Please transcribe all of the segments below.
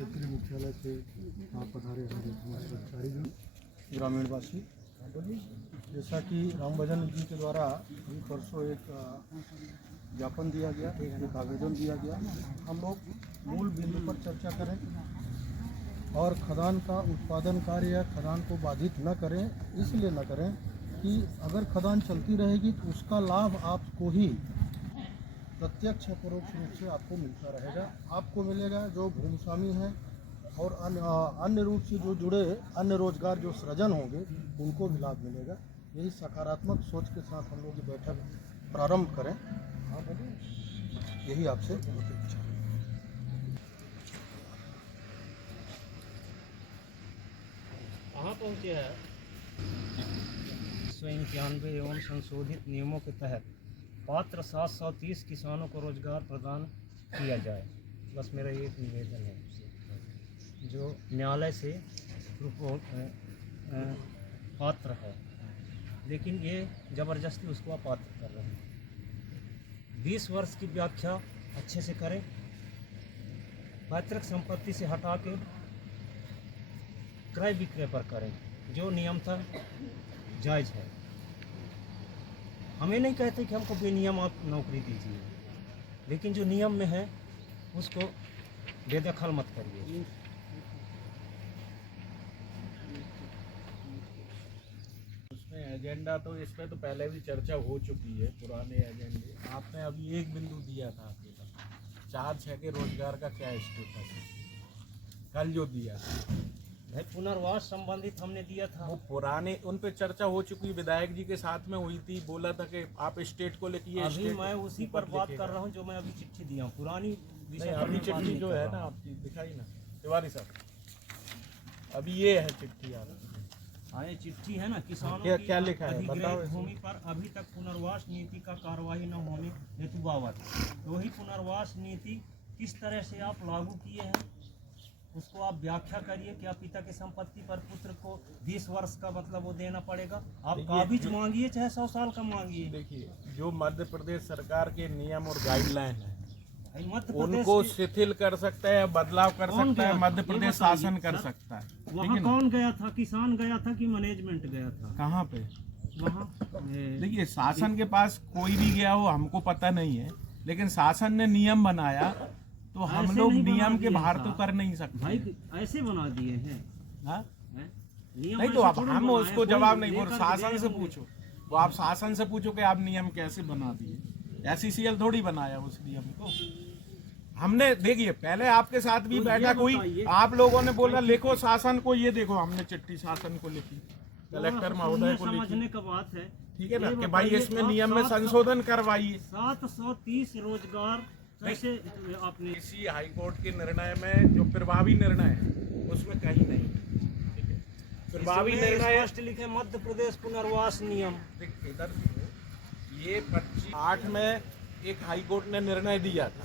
क्षेत्रीय मुख्यालय से आप पधारे हमारे कर्मचारीगण ग्रामीणवासी। जैसा कि राम भजन जी के द्वारा अभी परसों एक ज्ञापन दिया गया, एक आवेदन दिया गया, हम लोग मूल बिंदु पर चर्चा करें और खदान का उत्पादन कार्य या खदान को बाधित न करें। इसलिए न करें कि अगर खदान चलती रहेगी तो उसका लाभ आपको ही प्रत्यक्ष या परोक्ष रूप से आपको मिलता रहेगा। आपको मिलेगा जो भूमस्वामी हैं और अन्य रूप से जो जुड़े अन्य रोजगार जो सृजन होंगे उनको भी लाभ मिलेगा। यही सकारात्मक सोच के साथ हम लोग ये बैठक प्रारंभ करें। हाँ बोलिए, यही आपसे इच्छा है। कहाँ पहुँचे हैं? 1991 एवं संशोधित नियमों के तहत पात्र 730 किसानों को रोजगार प्रदान किया जाए। बस मेरा ये निवेदन है जो न्यायालय से पात्र है, लेकिन ये ज़बरदस्ती उसको अपात्र कर रहे हैं। 20 वर्ष की व्याख्या अच्छे से करें, पैतृक संपत्ति से हटा के क्रय विक्रय पर करें। जो नियम था जायज़ है। हमें नहीं कहते कि हमको बेनियम आप नौकरी दीजिए, लेकिन जो नियम में है उसको बेदखल मत करिए। उसमें एजेंडा तो इस पे तो पहले भी चर्चा हो चुकी है, पुराने एजेंडे। आपने अभी एक बिंदु दिया था आपके 4-6 के रोजगार का क्या स्टेटस है? कल जो दिया था भाई पुनर्वास संबंधित हमने दिया था, वो पुराने उन पे चर्चा हो चुकी है। विधायक जी के साथ में हुई थी, बोला था कि आप स्टेट को लेके अभी मैं उसी पर बात कर रहा हूँ जो मैं अभी चिट्ठी दिया हूँ। पुरानी विषय अभी चिट्ठी जो है ना आपकी दिखाई ना तिवारी साहब, अभी ये है चिट्ठी आपकी। हाँ, ये चिट्ठी है ना, किसानों क्या की क्या लिखा है बताओ। भूमि पर अभी तक पुनर्वास नीति का कार्यवाही न होने हेतु बावत वही पुनर्वास नीति किस तरह से आप लागू किए हैं उसको आप व्याख्या करिए। क्या पिता की संपत्ति पर पुत्र को 20 वर्ष का मतलब वो देना पड़ेगा? आप काबिज मांगिए चाहे 100 साल का मांगिए। देखिए, जो मध्य प्रदेश सरकार के नियम और गाइडलाइन है मध्य उनको शिथिल कर सकता है, बदलाव कर सकता है, मध्य प्रदेश शासन कर सकता है। वहाँ कौन गया था? किसान गया था कि मैनेजमेंट गया था? कहाँ पे? वहाँ देखिए, शासन के पास कोई भी गया हो हमको पता नहीं है, लेकिन शासन ने नियम बनाया तो हम लोग नियम के बाहर तो कर नहीं सकते भाई। ऐसे बना दिए हैं नहीं तो अब हम उसको जवाब नहीं बोल। शासन से पूछो, वो आप शासन से पूछो कि आप नियम कैसे बना दिए। SECL थोड़ी बनाया उस नियम को। हमने देखिए पहले आपके साथ भी बैठक हुई, आप लोगों ने बोला लिखो शासन को, ये देखो हमने चिट्ठी शासन को लिखी, कलेक्टर महोदय को लिखी। समझने का बात है, ठीक है ना, कि भाई इसमें नियम में संशोधन करवाइए। 730 रोजगार कैसे आपने इसी हाईकोर्ट के निर्णय में जो प्रभावी निर्णय है उसमें कहीं नहीं, ठीक है, प्रभावी निर्णय लिखे मध्य प्रदेश पुनर्वास नियम। इधर ये 25/8 में एक हाईकोर्ट ने निर्णय दिया था।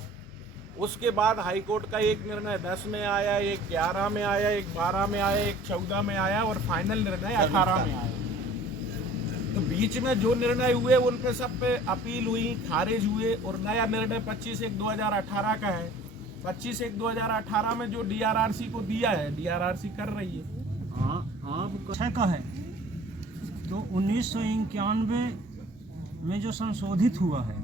उसके बाद हाईकोर्ट का एक निर्णय 10 में आया, एक 11 में आया, एक 12 में आया, एक 14 में आया और फाइनल निर्णय 18 में आया। तो बीच में जो निर्णय हुए उन पे सब पे अपील हुई, खारिज हुए और नया निर्णय 25/1/2018 का है। 25/1/2018 में जो DRRC को दिया है, DRRC कर रही है। आप का है तो 1991 में जो संशोधित हुआ है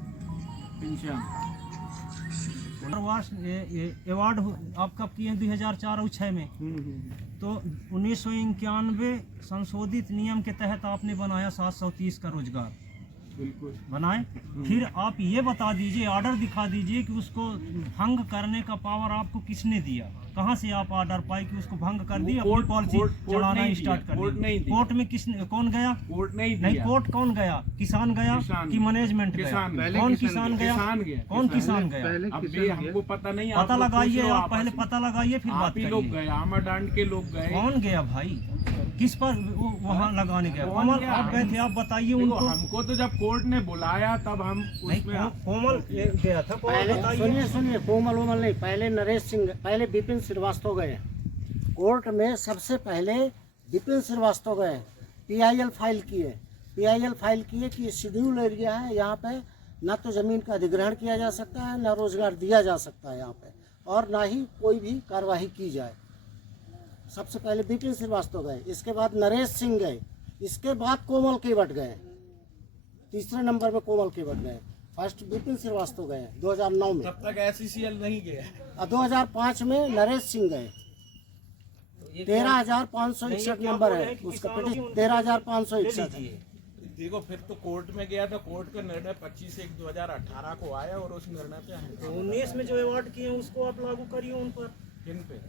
पुनर्वास अवार्ड आप कब किए? 2004 और 2006 में। तो 1991 संशोधित नियम के तहत आपने बनाया 730 का रोजगार बिल्कुल बनाए। फिर आप ये बता दीजिए, ऑर्डर दिखा दीजिए कि उसको भंग करने का पावर आपको किसने दिया? कहाँ से आप ऑर्डर पाए कि उसको भंग कर दिया? अपनी पॉलिसी चलाना स्टार्ट कर दिया। कोर्ट में किसने, कौन गया? कोर्ट नहीं, कोर्ट कौन गया? किसान गया कि मैनेजमेंट गया? कौन किसान गया? कौन किसान गया? अब ये हमको पता नहीं, पता लगाइए आप, पहले पता लगाइए फिर बात करिए। लोग गए, आमाडांड के लोग गए। कौन गया भाई? किस पर वहाँ लगाने गया? कोमल आप गए थे, आप बताइए उनको। हमको तो जब कोर्ट ने बुलाया तब हम उसमें कोमल गया था। पहले सुनिए कोमल नहीं, पहले नरेश सिंह, पहले विपिन श्रीवास्तव गए कोर्ट में। सबसे पहले विपिन श्रीवास्तव गए, PIL फाइल किए कि शेड्यूल एरिया है, यहाँ पे न तो ज़मीन का अधिग्रहण किया जा सकता है, न रोजगार दिया जा सकता है यहाँ पे। और ना ही कोई भी कार्यवाही की जाए। सबसे पहले बिपिन श्रीवास्तव गए, इसके बाद नरेश सिंह गए, इसके बाद कोमल केवट गए, तीसरे नंबर में कोमल केवट गए। फर्स्ट बिपिन श्रीवास्तव गए 2009 में, तब तक SCCL नहीं गया। और 2005 में नरेश सिंह गए। 13,561 नंबर है उसका पिटीशन, 13,561। देखो फिर तो कोर्ट में गया था, कोर्ट का निर्णय 25/1/2018 को आया और उस निर्णय पे हम 19 में जो अवार्ड किए हैं उसको आप लागू करिए उन पर। किन पे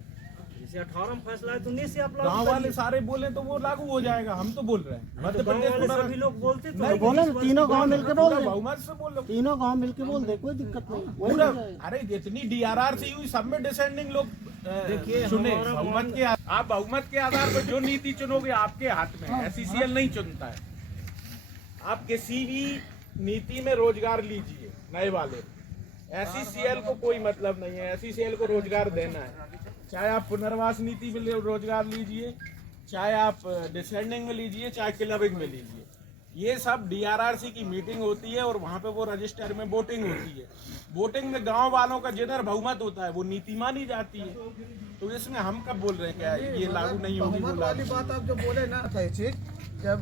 जैसे 18 में फैसला है तो 19 से आप लागू गाँव वाले करिए। सारे बोले तो वो लागू हो जाएगा। हम तो बोल रहे हैं तो मध्य गाँव प्रदेश वाले पूरा- सभी लोग बोलते तो नहीं, बोले ना, तीनों गांव मिलके बोल पूरा दे, बहुमत से बोलो तीनों गांव मिलके बोल दे, कोई दिक्कत नहीं, वही पूरा। हो जाएगा। अरे जितनी DRRC हुई सब में डिसेंडिंग लोग देखिए, चुने। हमारा बहुमत के आप बहुमत के आधार पर जो नीति चुनोगे आपके हाथ में है। SCCL नहीं चुनता है। आप किसी भी नीति में रोजगार लीजिए नए वाले, SCCL को कोई मतलब नहीं है। SCCL को रोजगार देना है, चाहे आप पुनर्वास नीति में रोजगार लीजिए, चाहे आप डिसेंडिंग में लीजिए, चाहे क्लबिंग में लीजिए। ये सब DRRC की मीटिंग होती है और वहाँ पे वो रजिस्टर में वोटिंग होती है। वोटिंग में गांव वालों का जिधर बहुमत होता है वो नीति मानी जाती है। तो इसमें हम कब बोल रहे हैं क्या ये लागू नहीं होगी? वो बहुमत वाली बात आप जो बोले ना था, ये चीज जब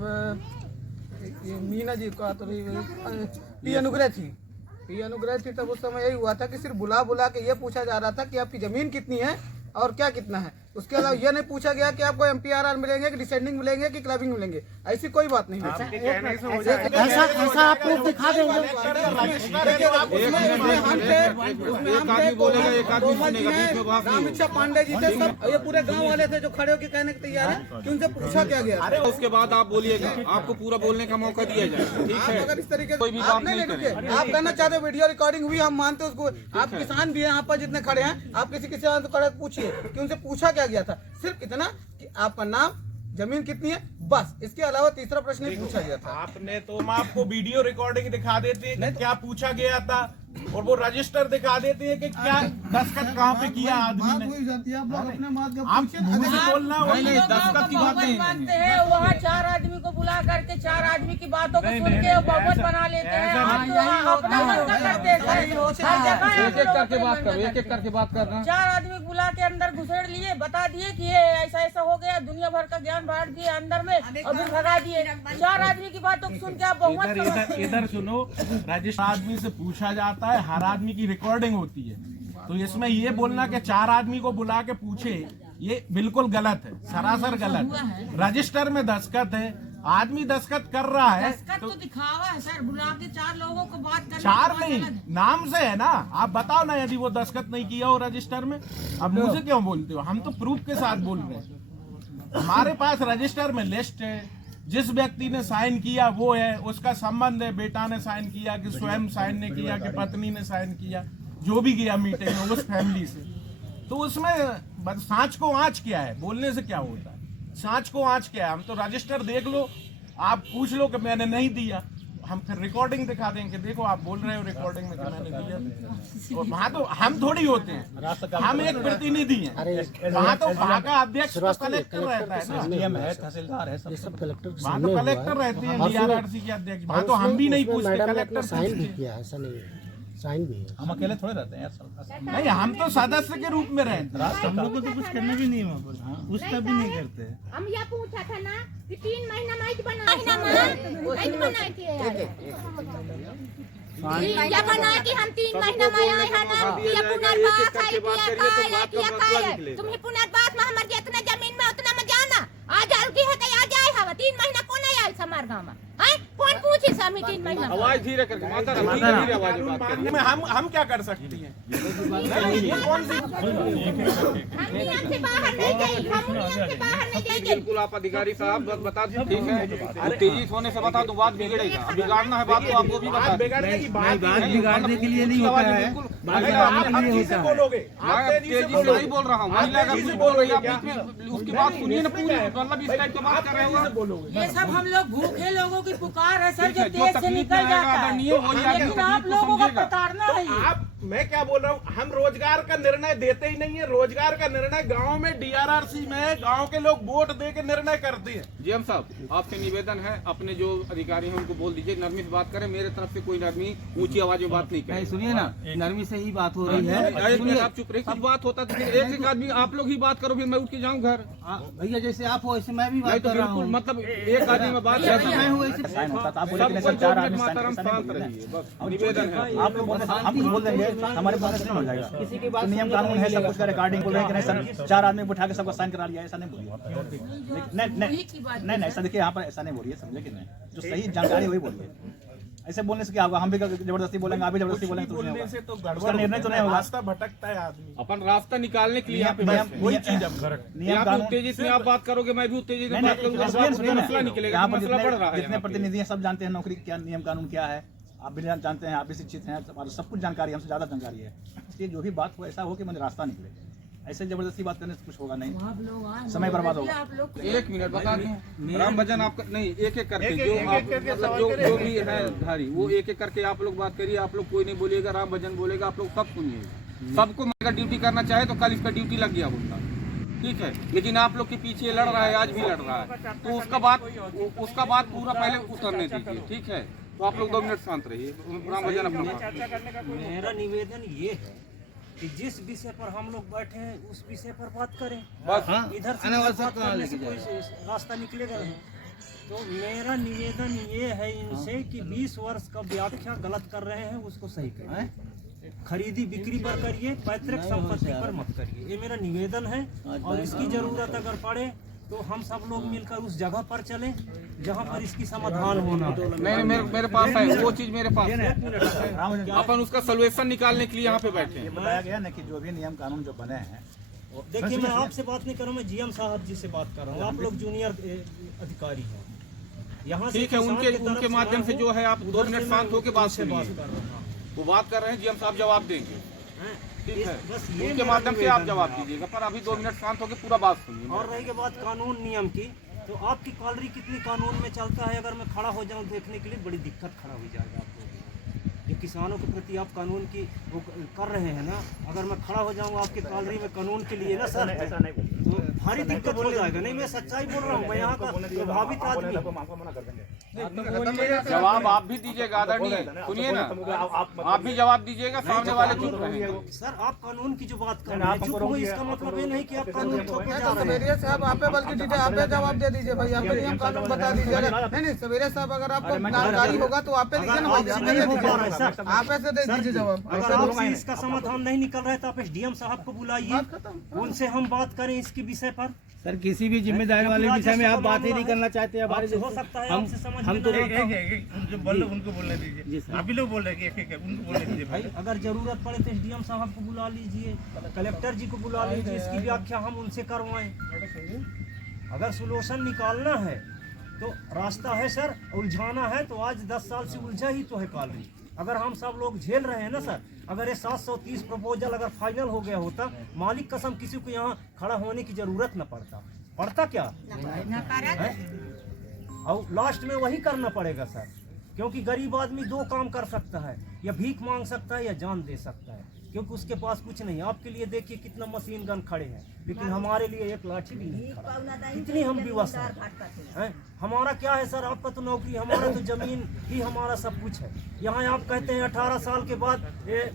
ये मीना जी का तो पी अनुग्रह थी तब उस समय यही हुआ था कि सिर्फ बुला बुला के ये पूछा जा रहा था कि आपकी जमीन कितनी है और क्या कितना है। उसके अलावा ये नहीं पूछा गया कि आपको MPRR मिलेंगे कि डिसेंडिंग मिलेंगे कि क्लबिंग मिलेंगे, ऐसी कोई बात नहीं है। आपके कहने से हो जाएगा। ऐसा ऐसा आप प्रूफ दिखा देंगे। राम इच्छा पांडे जी थे, सब ये पूरे गांव वाले थे जो खड़े होकर कहने के तैयार है कि उनसे पूछा क्या गया। अरे उसके बाद आप बोलिएगा, आपको पूरा बोलने का मौका दिया जाएगा, ठीक आप है? अगर इस तरीके कोई भी से बात आप नहीं रुकिए, आप कहना चाहते हो वीडियो रिकॉर्डिंग हुई, हम मानते हैं उसको। आप किसान भी हैं यहाँ पर जितने खड़े हैं, आप किसी किसान को खड़े पूछिए कि उनसे पूछा क्या गया था। सिर्फ इतना कि आपका नाम, जमीन कितनी है, बस। इसके अलावा तीसरा प्रश्न नहीं पूछा गया था। आपने तो हम आपको वीडियो रिकॉर्डिंग दिखा देते हैं कि क्या पूछा गया था और वो रजिस्टर दिखा देते हैं कि क्या दस्तखत कहाँ पे किया आदमी ने। जाती है, आप लोग अपने बात का आप मुंह से बोलना नहीं, नहीं, वही दस्तखत की बात नहीं मानते हैं, वहाँ 4 आदमी को बुला करके 4 आदमी की बातों को सुन के बहुमत बना लेते हैं। आप तो अपना मन का करते हैं। हर जगह एक एक करके बात करो, एक एक करके बात करना। 4 आदमी बुला के अंदर घुसेड़ लिए, बता दिए कि ये ऐसा ऐसा हो गया, दुनिया भर का ज्ञान बांट दिए अंदर में और फिर भगा दिए। 4 आदमी की बातों को सुन के आप बहुमत समझते हैं। इधर सुनो, रजिस्टर आदमी से पूछा जाता है, हर आदमी की रिकॉर्डिंग होती है। तो इसमें ये बोलना कि 4 आदमी को बुला के पूछे, ये बिल्कुल गलत है, सरासर गलत। रजिस्टर में दस्तखत है, आदमी दस्तखत कर रहा है दस्तखत तो दिखावा है सर, बुला के 4 लोगों को बात करने 4 नहीं, नाम से है ना। आप बताओ ना, यदि वो दस्तखत नहीं किया हो रजिस्टर में, अब मुझे क्यों बोलते हो? हम तो प्रूफ के साथ बोल रहे हैं। हमारे पास रजिस्टर में लिस्ट है, जिस व्यक्ति ने साइन किया वो है, उसका संबंध है, बेटा ने साइन किया कि स्वयं साइन ने किया कि पत्नी ने साइन किया, जो भी गया मीटिंग में उस फैमिली से। तो उसमें सांच को आँच क्या है? बोलने से क्या होता है? सांच को आँच क्या है? हम तो रजिस्टर देख लो, आप पूछ लो कि मैंने नहीं दिया, हम फिर रिकॉर्डिंग दिखा देंगे, देखो आप बोल रहे हो रिकॉर्डिंग में कि मैंने दिया। और वहाँ तो हम थोड़ी होते हैं, हम एक प्रतिनिधि हैं। वहाँ तो वहाँ का अध्यक्ष तो कलेक्टर रहता है ना, तहसीलदार है ये सब कलेक्टर के वहाँ सामने तो हुआ है। कलेक्टर रहते हैं, और उसमें- DRRC के अध्यक्ष। वहाँ तो हम भी नहीं उसमें पूछते, मैडम ने कलेक्टर अपना साइन भी पूछते हैं। किया है, ऐसा नहीं है, साइन भी है। हम अकेले थोड़े रहते हैं यार। नहीं, हम तो सदस्य के रूप में रहते हैं। हम लोग को तो कुछ करने भी नहीं है, पूछता भी नहीं करते। हम यह पूछा था ना कि 3 महीना मैच बनाए थे या बनाए कि हम 3 महीना में आए हैं ना, ये पुनर्वास है, तुम्हें पुनर्वास में हमारे जितना जमीन में उतना में जाना आ जाओगी है तो आ जाए हवा। 3 महीना कौन आया हमारे गाँव में है? कौन पूछे हमें 3 महीना? आवाज धीरे करके माता धीरे आवाज में बात मानने में हम क्या कर सकती हैं? नहीं, ये कौन सी हम नियम से बाहर नहीं गए, हम नियम से बाहर नहीं जाएंगे। बिल्कुल आप अधिकारी साहब बता दें, ठीक है। तेजी होने से बता दो, बात बिगड़ेगा। बिगाड़ना है बात तो आपको भी बता बात दें। बिगड़ने की बात बिगाड़ने के लिए नहीं होता है, अगर आप तेजी से बोलोगे, आप मैं तेजी से नहीं बोल रहा हूँ, महिला अगर कुछ बोल रही है आप बीच में उसकी बात सुनिए ना पूरी, मतलब इस टाइप की बात कर रहे हो। बोलोगे। ये सब हम लोग भूखे लोगों की पुकार है सर, जो जो तेज से तकलीफ निकल में जाता आएगा, है, नहीं है, वही आगे लेकिन तकलीफ आप को लोगों को समझेगा। प्रताड़ना है ये। आप, मैं क्या बोल रहा हूँ, हम रोजगार का निर्णय देते ही नहीं है। रोजगार का निर्णय गांव में DRRC में गांव के लोग वोट दे के निर्णय करते हैं। जीएम साहब, आपसे निवेदन है, अपने जो अधिकारी हैं उनको बोल दीजिए नरमी से बात करें। मेरे तरफ से कोई नरमी ऊंची आवाज में बात नहीं करे। सुनिए ना, नरमी से ही बात हो रही है। आप चुप रहिए, कुछ बात होता तो फिर एक एक आदमी आप लोग ही बात करो, फिर मैं उठ के जाऊँ घर। भैया जैसे आप हो ऐसे मैं भी बात तो कर रहा हूँ। मतलब एक आदमी में बात मैं हूँ ऐसे शांत रहिए, बस निवेदन है। आप लोग हम कुछ बोल देंगे हमारे पास नहीं हो जाएगा। किसी की बात नियम कानून है, सब कुछ का रिकॉर्डिंग बोल रहे हैं कि नहीं सर 4 आदमी उठा के सबको साइन करा लिया, ऐसा नहीं बोलिए। नहीं ऐसा देखिए, यहाँ पर ऐसा नहीं बोलिए, समझे कि नहीं, जो सही जानकारी वही बोलिए। ऐसे बोलने से क्या होगा, हम भी जबरदस्ती बोलेंगे, आप भी जबरदस्ती बोलेंगे तो नहीं होगा, उसका निर्णय तो नहीं होगा। रास्ता भटकता है आदमी। अपन रास्ता निकालने के लिए यहाँ पे वही चीज अब घर नियम कानून उत्तेजित में आप बात करोगे, मैं भी उत्तेजित में बात करूंगा, मसला निकलेगा, यहाँ पर मसला बढ़ रहा है। जितने प्रतिनिधि हैं सब जानते हैं नौकरी क्या नियम कानून क्या है, आप भी जानते हैं, आप भी शिक्षित हैं, सब कुछ जानकारी हमसे ज्यादा जानकारी है। इसलिए जो भी बात हो ऐसा हो कि मुझे रास्ता निकले, ऐसे जबरदस्ती बात करने से कुछ होगा नहीं, समय बर्बाद होगा। 1 मिनट बता दूं, राम भजन आपका नहीं, एक एक करके जो आप मतलब जो भी है धारी वो एक एक करके आप लोग बात करिए। आप लोग कोई नहीं बोलिएगा, राम भजन बोलेगा, आप लोग सब सुनिएगा। सबको अगर ड्यूटी करना चाहे तो कल इसका ड्यूटी लग गया होता, ठीक है। लेकिन आप लोग के पीछे लड़ रहा है, आज भी लड़ रहा है, तो उसका बात पूरा पहले उतरने दीजिए, ठीक है। तो आप लोग 2 मिनट शांत रहिए, राम भजन अपना। मेरा निवेदन ये है कि जिस विषय पर हम लोग बैठे हैं उस विषय पर बात करें, बस इधर से बात करने से कोई रास्ता निकलेगा नहीं। तो मेरा निवेदन ये है इनसे कि 20 वर्ष का व्याख्या गलत कर रहे हैं, उसको सही करें। खरीदी बिक्री पर करिए, पैतृक संपत्ति पर मत करिए, ये मेरा निवेदन है। और इसकी जरूरत अगर पड़े तो हम सब लोग मिलकर उस जगह पर चलें जहाँ पर इसकी समाधान होना। नहीं, मेरे पास है वो चीज, मेरे पास है। अपन उसका सोल्यूशन निकालने के लिए यहाँ पे बैठे हैं। बताया गया ना कि जो भी नियम कानून जो बने हैं, देखिए मैं आपसे बात नहीं कर रहा हूँ, मैं जीएम साहब जी से बात कर रहा हूँ। आप लोग जूनियर अधिकारी हैं यहाँ से, ठीक है। उनके माध्यम से जो है आप 2 मिनट शांत होकर बात सुनिए। वो बात कर रहे हैं, जीएम साहब जवाब देंगे, ठीक है। उनके माध्यम से आप जवाब दीजिएगा, पर अभी 2 मिनट शांत होकर पूरा बात सुनिए। और रही के बात कानून नियम की, तो आपकी कॉलरी कितनी कानून में चलता है, अगर मैं खड़ा हो जाऊं देखने के लिए बड़ी दिक्कत खड़ा हो जाएगा आपको। जो किसानों के प्रति आप कानून की वो कर रहे हैं ना, अगर मैं खड़ा हो जाऊंगा आपकी कॉलरी में कानून के लिए ना सर, तो भारी दिक्कत हो जाएगा। नहीं, मैं सच्चाई बोल रहा हूँ, मैं यहाँ का प्रभावित आदमी। जवाब आप भी दीजिएगा आदरणीय, सुनिए ना, आप भी जवाब दीजिएगा, सामने वाले चुप रहेंगे। सर आप कानून की जो बात कर रहे हैं, चुप हो, इसका मतलब ये नहीं कि आप कानून थोपे जा रहे हैं। सवेरे साहब आप बल्कि डीटे आप जवाब दे दीजिए भाई, आप नियम कानून बता दीजिए। नहीं सवेरे साहब अगर आपको जानकारी होगा तो आप लिखिए ना, आप ऐसे दे दीजिए जवाब। अगर आपसे इसका समाधान नहीं निकल रहा है तो आप एसडीएम साहब को बुलाइए, उनसे हम बात करें इसके विषय पर। सर किसी भी जिम्मेदारी वाले विषय में आप बात ही नहीं करना चाहते, हमारे हो सकता है आपसे समझ हम में तो ना आता हो। जो बोल रहे उनको बोलने दीजिए, आप भी लोग बोल रहे हैं उनको बोलने दीजिए भाई। अगर जरूरत पड़े तो एसडीएम साहब को बुला लीजिए, कलेक्टर जी को बुला लीजिए, इसकी व्याख्या हम उनसे करवाएं। अगर सोल्यूशन निकालना है तो रास्ता है सर, उलझाना है तो आज 10 साल से उलझा ही तो है कॉलरी। अगर हम सब लोग झेल रहे हैं ना सर, अगर ये 730 प्रपोजल अगर फाइनल हो गया होता, मालिक कसम किसी को यहाँ खड़ा होने की जरूरत न पड़ता क्या है? और लास्ट में वही करना पड़ेगा सर, क्योंकि गरीब आदमी 2 काम कर सकता है, या भीख मांग सकता है या जान दे सकता है, क्योंकि उसके पास कुछ नहीं। आपके लिए देखिए कितना मशीन गन खड़े हैं, लेकिन हमारे लिए एक लाठी भी नहीं खड़ा। इतनी हम विवश हैं। हमारा क्या है सर, आपका तो नौकरी, हमारा तो जमीन ही हमारा सब कुछ है। यहाँ आप कहते हैं 18 साल के बाद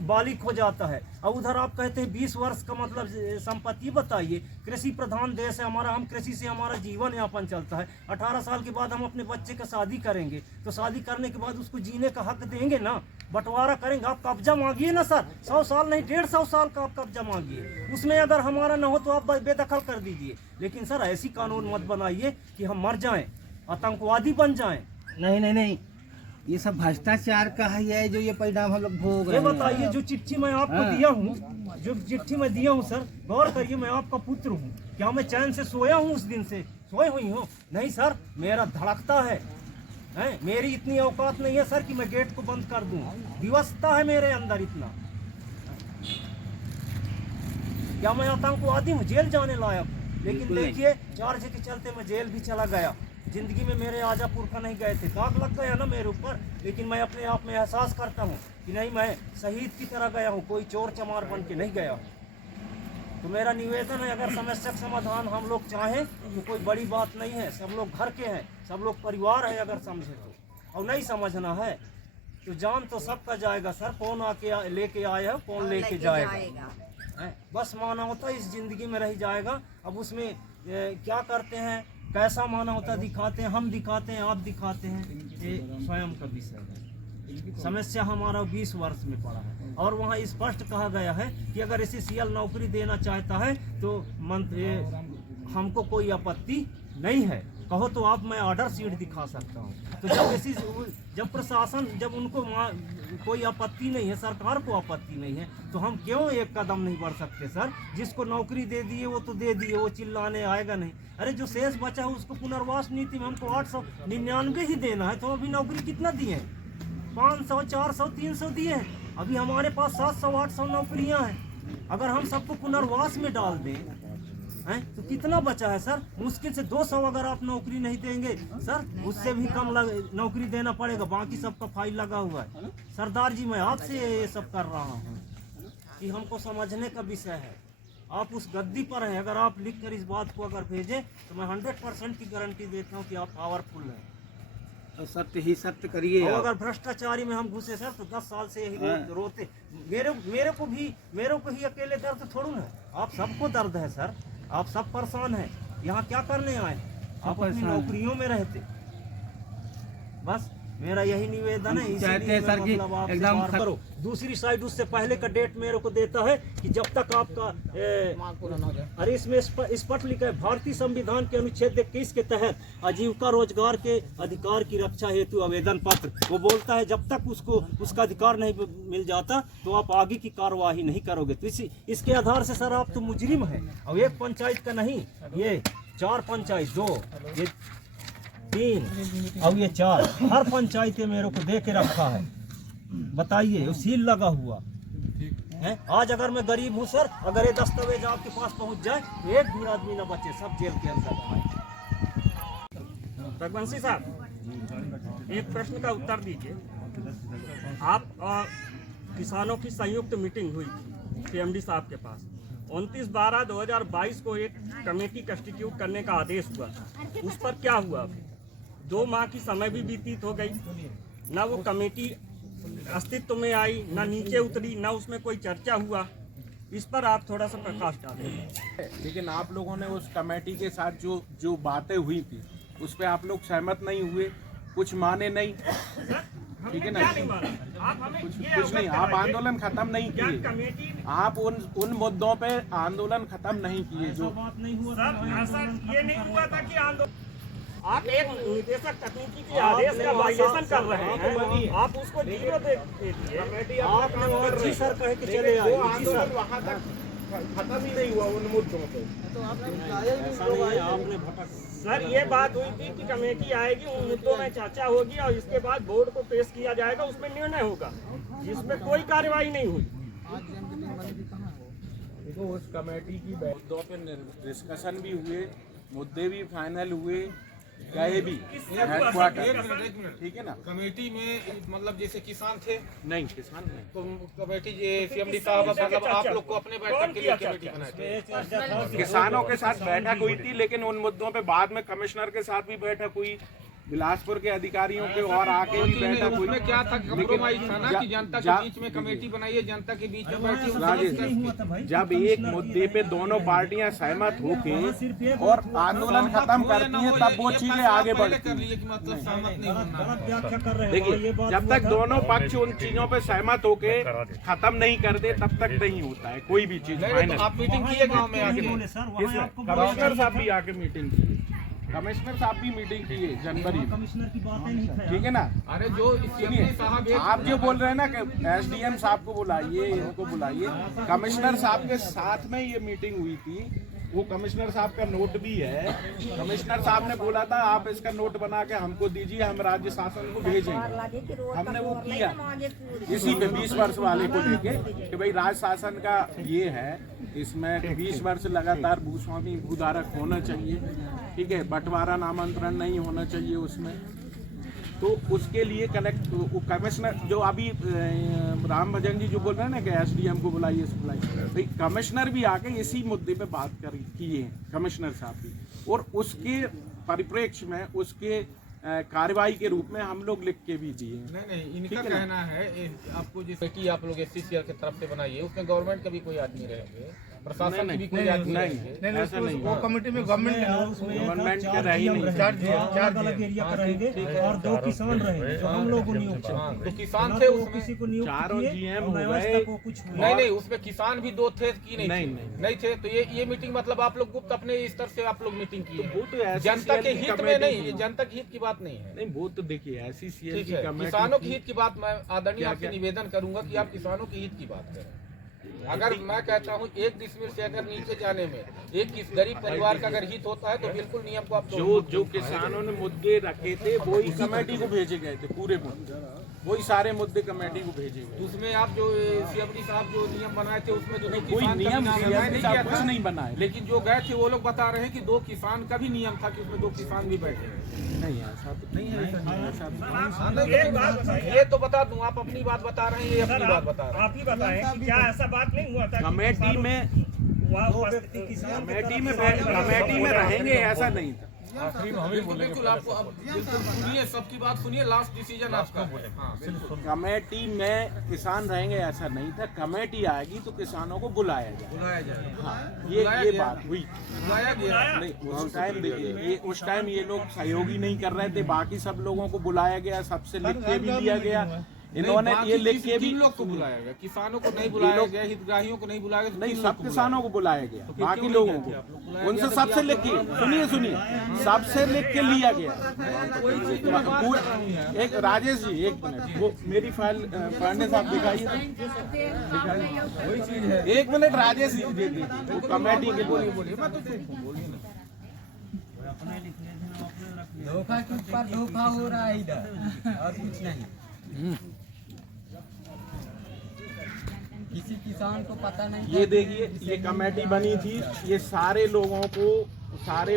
बालिग हो जाता है, और उधर आप कहते हैं 20 वर्ष का मतलब संपत्ति। बताइए, कृषि प्रधान देश है हमारा, हम कृषि से हमारा जीवन यापन चलता है। 18 साल के बाद हम अपने बच्चे का शादी करेंगे, तो शादी करने के बाद उसको जीने का हक देंगे ना, बंटवारा करेंगे। आप कब्जा मांगिए ना सर, 100 साल नहीं 150 साल का आप कब्जा मांगिए, उसमें अगर हमारा ना हो तो आप बेदखल कर दीजिए। लेकिन सर ऐसी कानून मत बनाइए कि हम मर जाएं, आतंकवादी बन जाएं। नहीं, ये सब भ्रष्टाचार का है, जो ये परिणाम हम लोग भोग रहे ये हैं। बताइए, जो चिट्ठी मैं आपको दिया हूँ, जो चिट्ठी मैं दिया हूँ सर, गौर करिए, मैं आपका पुत्र हूँ। क्या मैं चैन से सोया हूँ? उस दिन से सोई हुई हूँ? नहीं सर, मेरा धड़कता है। मेरी इतनी औकात नहीं है सर कि मैं गेट को बंद कर दूं। विवशता है मेरे अंदर इतना। क्या मैं आतंकवादी हूँ? जेल जाने लायक। लेकिन देखिए, चार्ज के चलते मैं जेल भी चला गया। जिंदगी में मेरे आजा पुरखा नहीं गए थे, दाग लग गया ना मेरे ऊपर, लेकिन मैं अपने आप में एहसास करता हूँ कि नहीं, मैं शहीद की तरह गया हूँ, कोई चोर चमार बन के नहीं गया। तो मेरा निवेदन है, अगर समस्या का समाधान हम लोग चाहें तो कोई बड़ी बात नहीं है, सब लोग घर के हैं, सब लोग परिवार है, अगर समझे तो। और नहीं समझना है तो जान तो सबका जाएगा सर, कौन आके लेके आया है, कौन लेके जाएगा है? बस मानवता इस जिंदगी में रह जाएगा। अब उसमें क्या करते हैं, कैसा मानवता दिखाते हैं, हम दिखाते हैं, आप दिखाते हैं, ये स्वयं का विषय है। समस्या हमारा 20 वर्ष में पड़ा है और वहाँ स्पष्ट कहा गया है कि अगर SCCL नौकरी देना चाहता है तो हमको कोई आपत्ति नहीं है, कहो तो आप मैं ऑर्डर शीट दिखा सकता हूँ। तो जब प्रशासन, जब उनको कोई आपत्ति नहीं है, सरकार को आपत्ति नहीं है, तो हम क्यों एक कदम नहीं बढ़ सकते सर? जिसको नौकरी दे दिए वो तो दे दिए, वो चिल्लाने आएगा नहीं। अरे जो शेष बचा है उसको पुनर्वास नीति में हमको 899 ही देना है, तो अभी नौकरी कितना दिए हैं? 500, 400, 300 दिए हैं। अभी हमारे पास 700, 800 नौकरियाँ हैं। अगर हम सबको पुनर्वास में डाल दें हैं तो कितना बचा है सर? मुश्किल से 200 अगर आप नौकरी नहीं देंगे सर, उससे भी कम नौकरी देना पड़ेगा, बाकी सबका फाइल लगा हुआ है। सरदार जी मैं आपसे ये सब कर रहा हूँ कि हमको समझने का विषय है। आप उस गद्दी पर हैं, अगर आप लिख कर इस बात को अगर भेजें तो मैं 100% की गारंटी देता हूँ कि आप पावरफुल हैं। सत्य ही सत्य करिए। और अगर भ्रष्टाचारी में हम घुसे सर तो 10 साल से यही रोते। मेरे को ही अकेले दर्द थोड़ा है, आप सबको दर्द है सर, आप सब परेशान हैं। यहाँ क्या करने आए? आप अपनी नौकरियों में रहते। बस मेरा यही निवेदन है, इसीलिए सर कि मतलब आपसे एकदम बात करो। दूसरी साइड उससे पहले का डेट मेरे को देता है कि जब तक आपका अरे इसमें स्पष्ट लिखा है, भारतीय संविधान के अनुच्छेद 21 के तहत आजीविका रोजगार के अधिकार की रक्षा हेतु आवेदन पत्र, वो बोलता है जब तक उसको उसका अधिकार नहीं मिल जाता तो आप आगे की कार्यवाही नहीं करोगे। तो इसके आधार से सर आप तो मुजरिम है। और एक पंचायत का नहीं, ये 4 पंचायत, 2 ये 3 और ये 4, हर पंचायत मेरे को दे के रखा है। बताइए, सील लगा हुआ है। आज अगर मैं गरीब हूँ सर, अगर ये दस्तावेज आपके पास पहुँच जाए तो एक भी आदमी ना बचे, सब जेल के अंदर आए। रघुवंशी साहब, एक प्रश्न का उत्तर दीजिए। आप किसानों की संयुक्त मीटिंग हुई थी CMD साहब के पास, 29/12/2022 को एक कमेटी कंस्टिट्यूट करने का आदेश हुआ, उस पर क्या हुआ? 2 माह की समय भी व्यतीत हो गई, ना वो कमेटी अस्तित्व में आई, ना नीचे उतरी, ना उसमें कोई चर्चा हुआ। इस पर आप थोड़ा सा प्रकाश डालें। लेकिन आप लोगों ने उस कमेटी के साथ जो बातें हुई थी उस पर आप लोग सहमत नहीं हुए, कुछ माने नहीं, ठीक है ना? कुछ नहीं, आप आंदोलन खत्म नहीं किए, आप उन मुद्दों पे आंदोलन खत्म नहीं किए। जो बात नहीं हुआ ऐसा ये नहीं हुआ था कि आंदोलन, आप एक निदेशक तकनीकी के आदेश का वायलेशन कर रहे हैं, आप उसको जीरो दे दिए। आपने अच्छी सर कहे कि चले आए, आंदोलन वहाँ तक खत्म ही नहीं हुआ उन मुद्दों पे। तो आपने भटक सर, ये बात हुई थी कि कमेटी आएगी, उन मुद्दों में चर्चा होगी और इसके बाद बोर्ड को पेश किया जाएगा, उसमें निर्णय होगा। इसमें कोई कार्यवाही नहीं हुई। देखो, उस कमेटी की मुद्दों पे डिस्कशन भी हुए, मुद्दे भी फाइनल हुए, गए भी हेडक्वार्टर, ठीक है ना? कमेटी में मतलब जैसे किसान थे, नहीं किसान नहीं, तो कमेटी CMD साहब मतलब आप लोग को अपने बैठक के लिए कमेटी बनाई थी। किसानों के साथ बैठक हुई थी, लेकिन उन मुद्दों पे बाद में कमिश्नर के साथ भी बैठक हुई, बिलासपुर के अधिकारियों के और आके भी बैठक हुई। उसमें क्या था, कम्प्रोमाइज था ना कि जनता के बीच में कमेटी बनाइए, जनता के बीच में बैठी। राजेश, जब एक मुद्दे पे दोनों पार्टियां सहमत होके और आंदोलन खत्म करती हैं तब वो चीजें आगे बढ़ती हैं। मतलब सहमत नहीं होना। देखिए, जब तक दोनों पक्ष उन चीजों पे सहमत होके खत्म नहीं कर दे तब तक नहीं होता है कोई भी चीज फाइनल। आप मीटिंग किए गाँव में आके? कमिश्नर साहब भी आके मीटिंग की, कमिश्नर साहब भी मीटिंग की है जनवरी में, कमिश्नर की बात नहीं है, ठीक है ना? अरे जो साहब आप जो बोल रहे हैं ना कि SDM साहब को बुलाइए, इनको बुलाइए, कमिश्नर साहब के साथ में ये मीटिंग हुई थी, वो कमिश्नर साहब का नोट भी है। कमिश्नर साहब ने बोला था आप इसका नोट बना के हमको दीजिए, हम राज्य शासन को भेजेंगे। हमने वो किया इसी पे 20 वर्ष वाले को लेके कि भाई राज्य शासन का ये है, इसमें 20 वर्ष लगातार भूस्वामी भूधारक होना चाहिए, ठीक है, बंटवारा नामांतरण नहीं होना चाहिए उसमें, तो उसके लिए कमिश्नर जो अभी राम भजन जी जो बोल रहे हैं ना कि एसडीएम को बुलाइए भाई, कमिश्नर भी आके इसी मुद्दे पे बात किए हैं कमिश्नर साहब भी, और उसके परिप्रेक्ष्य में उसके कार्रवाई के रूप में हम लोग लिख के भी दिए। नहीं इनका कहना है आपको जैसे कि आप लोग एससीसीएल की तरफ से बनाइए, उसमें गवर्नमेंट के भी कोई आदमी रहेंगे, प्रशासन की भी कोई आदमी रहेंगे, ऐसा नहीं, वो कमेटी में गवर्नमेंट के रही नहीं, चार अलग एरिया पर रहेंगे और 2 किसान रहेंगे जो हम लोग को नियुक्त करेंगे। तो किसान थे उसमें, किसी को नियुक्त चारों किए जीएम और हो व्यवस्था गए। तो को कुछ नहीं उसमें किसान भी 2 थे कि नहीं थे। तो ये मीटिंग मतलब आप लोग गुप्त अपने स्तर से आप लोग मीटिंग की है, वो तो जनता के हित में नहीं, जनता के हित की बात नहीं है। नहीं, वो तो देखिए एससीसीएल ठीक की है, कमेटी किसानों के हित की बात मैं आदरणीय क्या- आपसे निवेदन करूंगा कि आप किसानों के हित की बात करें। अगर मैं कहता हूं 1 डिसमिल से अगर नीचे जाने में एक किस गरीब परिवार का अगर हित होता है तो बिल्कुल नियम को आप जो किसानों ने मुद्दे रखे थे वही कमेटी को भेजे गए थे, पूरे मुद्दे वही सारे मुद्दे कमेटी को भेजे गए। उसमें आप जो सीएमडी साहब जो नियम बनाए थे उसमें जो कोई किसान का नियम भी नाम CMD नहीं साहब किया कुछ था, नहीं बनाए, लेकिन जो गए थे वो लोग बता रहे हैं कि 2 किसान का भी नियम था कि उसमें 2 किसान भी बैठे हैं। नहीं ऐसा तो नहीं है, ऐसा नहीं है, ऐसा तो हाँ, नहीं, ये तो बता दूं, आप अपनी बात बता रहे हैं, ये अपनी बात बता रहे हैं। आप ही बताएं कि क्या ऐसा बात नहीं हुआ था कि कमेटी में वहाँ उपस्थिति किसान कमेटी में रहेंगे ऐसा नहीं था। बिल्कुल आपको अब बिल्कुल सुनिए, सबकी बात सुनिए, लास्ट डिसीजन आपका है। हाँ, बिल्कुल। कमेटी में किसान रहेंगे ऐसा नहीं था, कमेटी आएगी तो किसानों को बुलाया जाए। बुलाया जाए, हाँ, बुलाया ये गया। बात हुई। बुलाया गया। नहीं, उस टाइम ये लोग सहयोगी नहीं कर रहे थे, बाकी सब लोगों को बुलाया गया, सबसे लिख के भी दिया गया। इन्होंने ये लिख के भी 3 लोग को बुलाया गया, किसानों को नहीं बुलाया गया, हितग्राहियों को नहीं बुलाया गया, नहीं, 3 सब किसानों को बुलाया गया, बाकी लोगों को उनसे सबसे लिख के सुनिए सबसे लिख के लिया गया। एक राजेश जी, 1 मिनट, वो मेरी फाइल पांडे साहब दिखाइए, 1 मिनट राजेश जी दे दीजिए, वो कमेटी के बोलिए धोखा के ऊपर धोखा हो रहा है इधर, और कुछ नहीं। किसी किसान को पता नहीं। ये देखिए, ये कमेटी बनी थी, ये सारे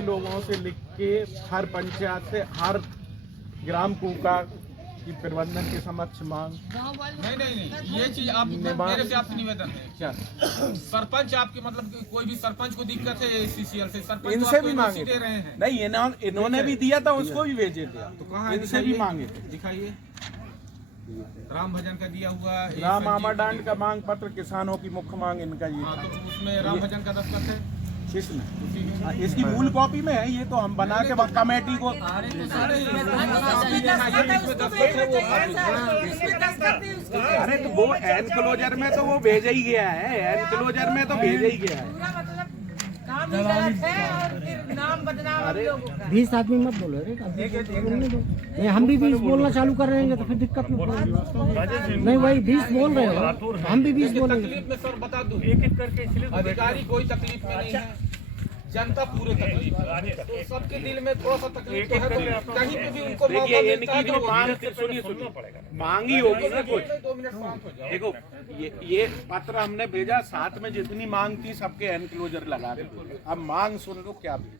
लोगों से लिख के हर पंचायत से हर ग्राम कूका की प्रबंधन के समक्ष मांग। नहीं, ये चीज आप मेरे से आपसे निवेदन है। क्या सरपंच आपके मतलब कि कोई भी सरपंच को दिक्कत है एसीसीएल से, सरपंच इनसे भी मांगे दे रहे हैं। नहीं, इन्होंने भी दिया था, उसको भी भेजे थे, तो कहाँ इनसे भी मांगे थे। दिखाइए, राम भजन का दिया हुआ राम आमाडांड का मांग पत्र, किसानों की मुख्य मांग इनका ये हाँ, था। तो उसमें राम भजन का दस्तखत है। किसमें? इसकी मूल कॉपी में है, ये तो हम बना के कमेटी को। अरे तो वो एनक्लोजर में तो वो भेजा ही गया है, एनक्लोजर में तो भेजा ही गया है। काम ही गलत है और फिर नाम बदनाम हम लोगों का। 20 आदमी मत बोलो रे, बोलने दो। नहीं, हम भी 20 बोलना चालू कर रहे हैं तो फिर दिक्कत नहीं। वही 20 बोल रहे हो, हम भी 20 बोलेंगे। तकलीफ में सर बता दूं, एक करके इसलिए अधिकारी कोई तकलीफ में नहीं है, जनता पूरे तकलीफ है। तो सबके दिल में थोड़ा सा तकलीफ तो है, तो कहीं पे भी उनको मौका देखिए, मिलता है इनकी जो मांग थी, सुनिए मांगी होगी ना कुछ। 2 मिनट शांत हो जाओ। देखो, ये पत्र हमने भेजा, साथ में जितनी मांग थी सबके एनक्लोजर लगा के। अब मांग सुन लो क्या भेजी।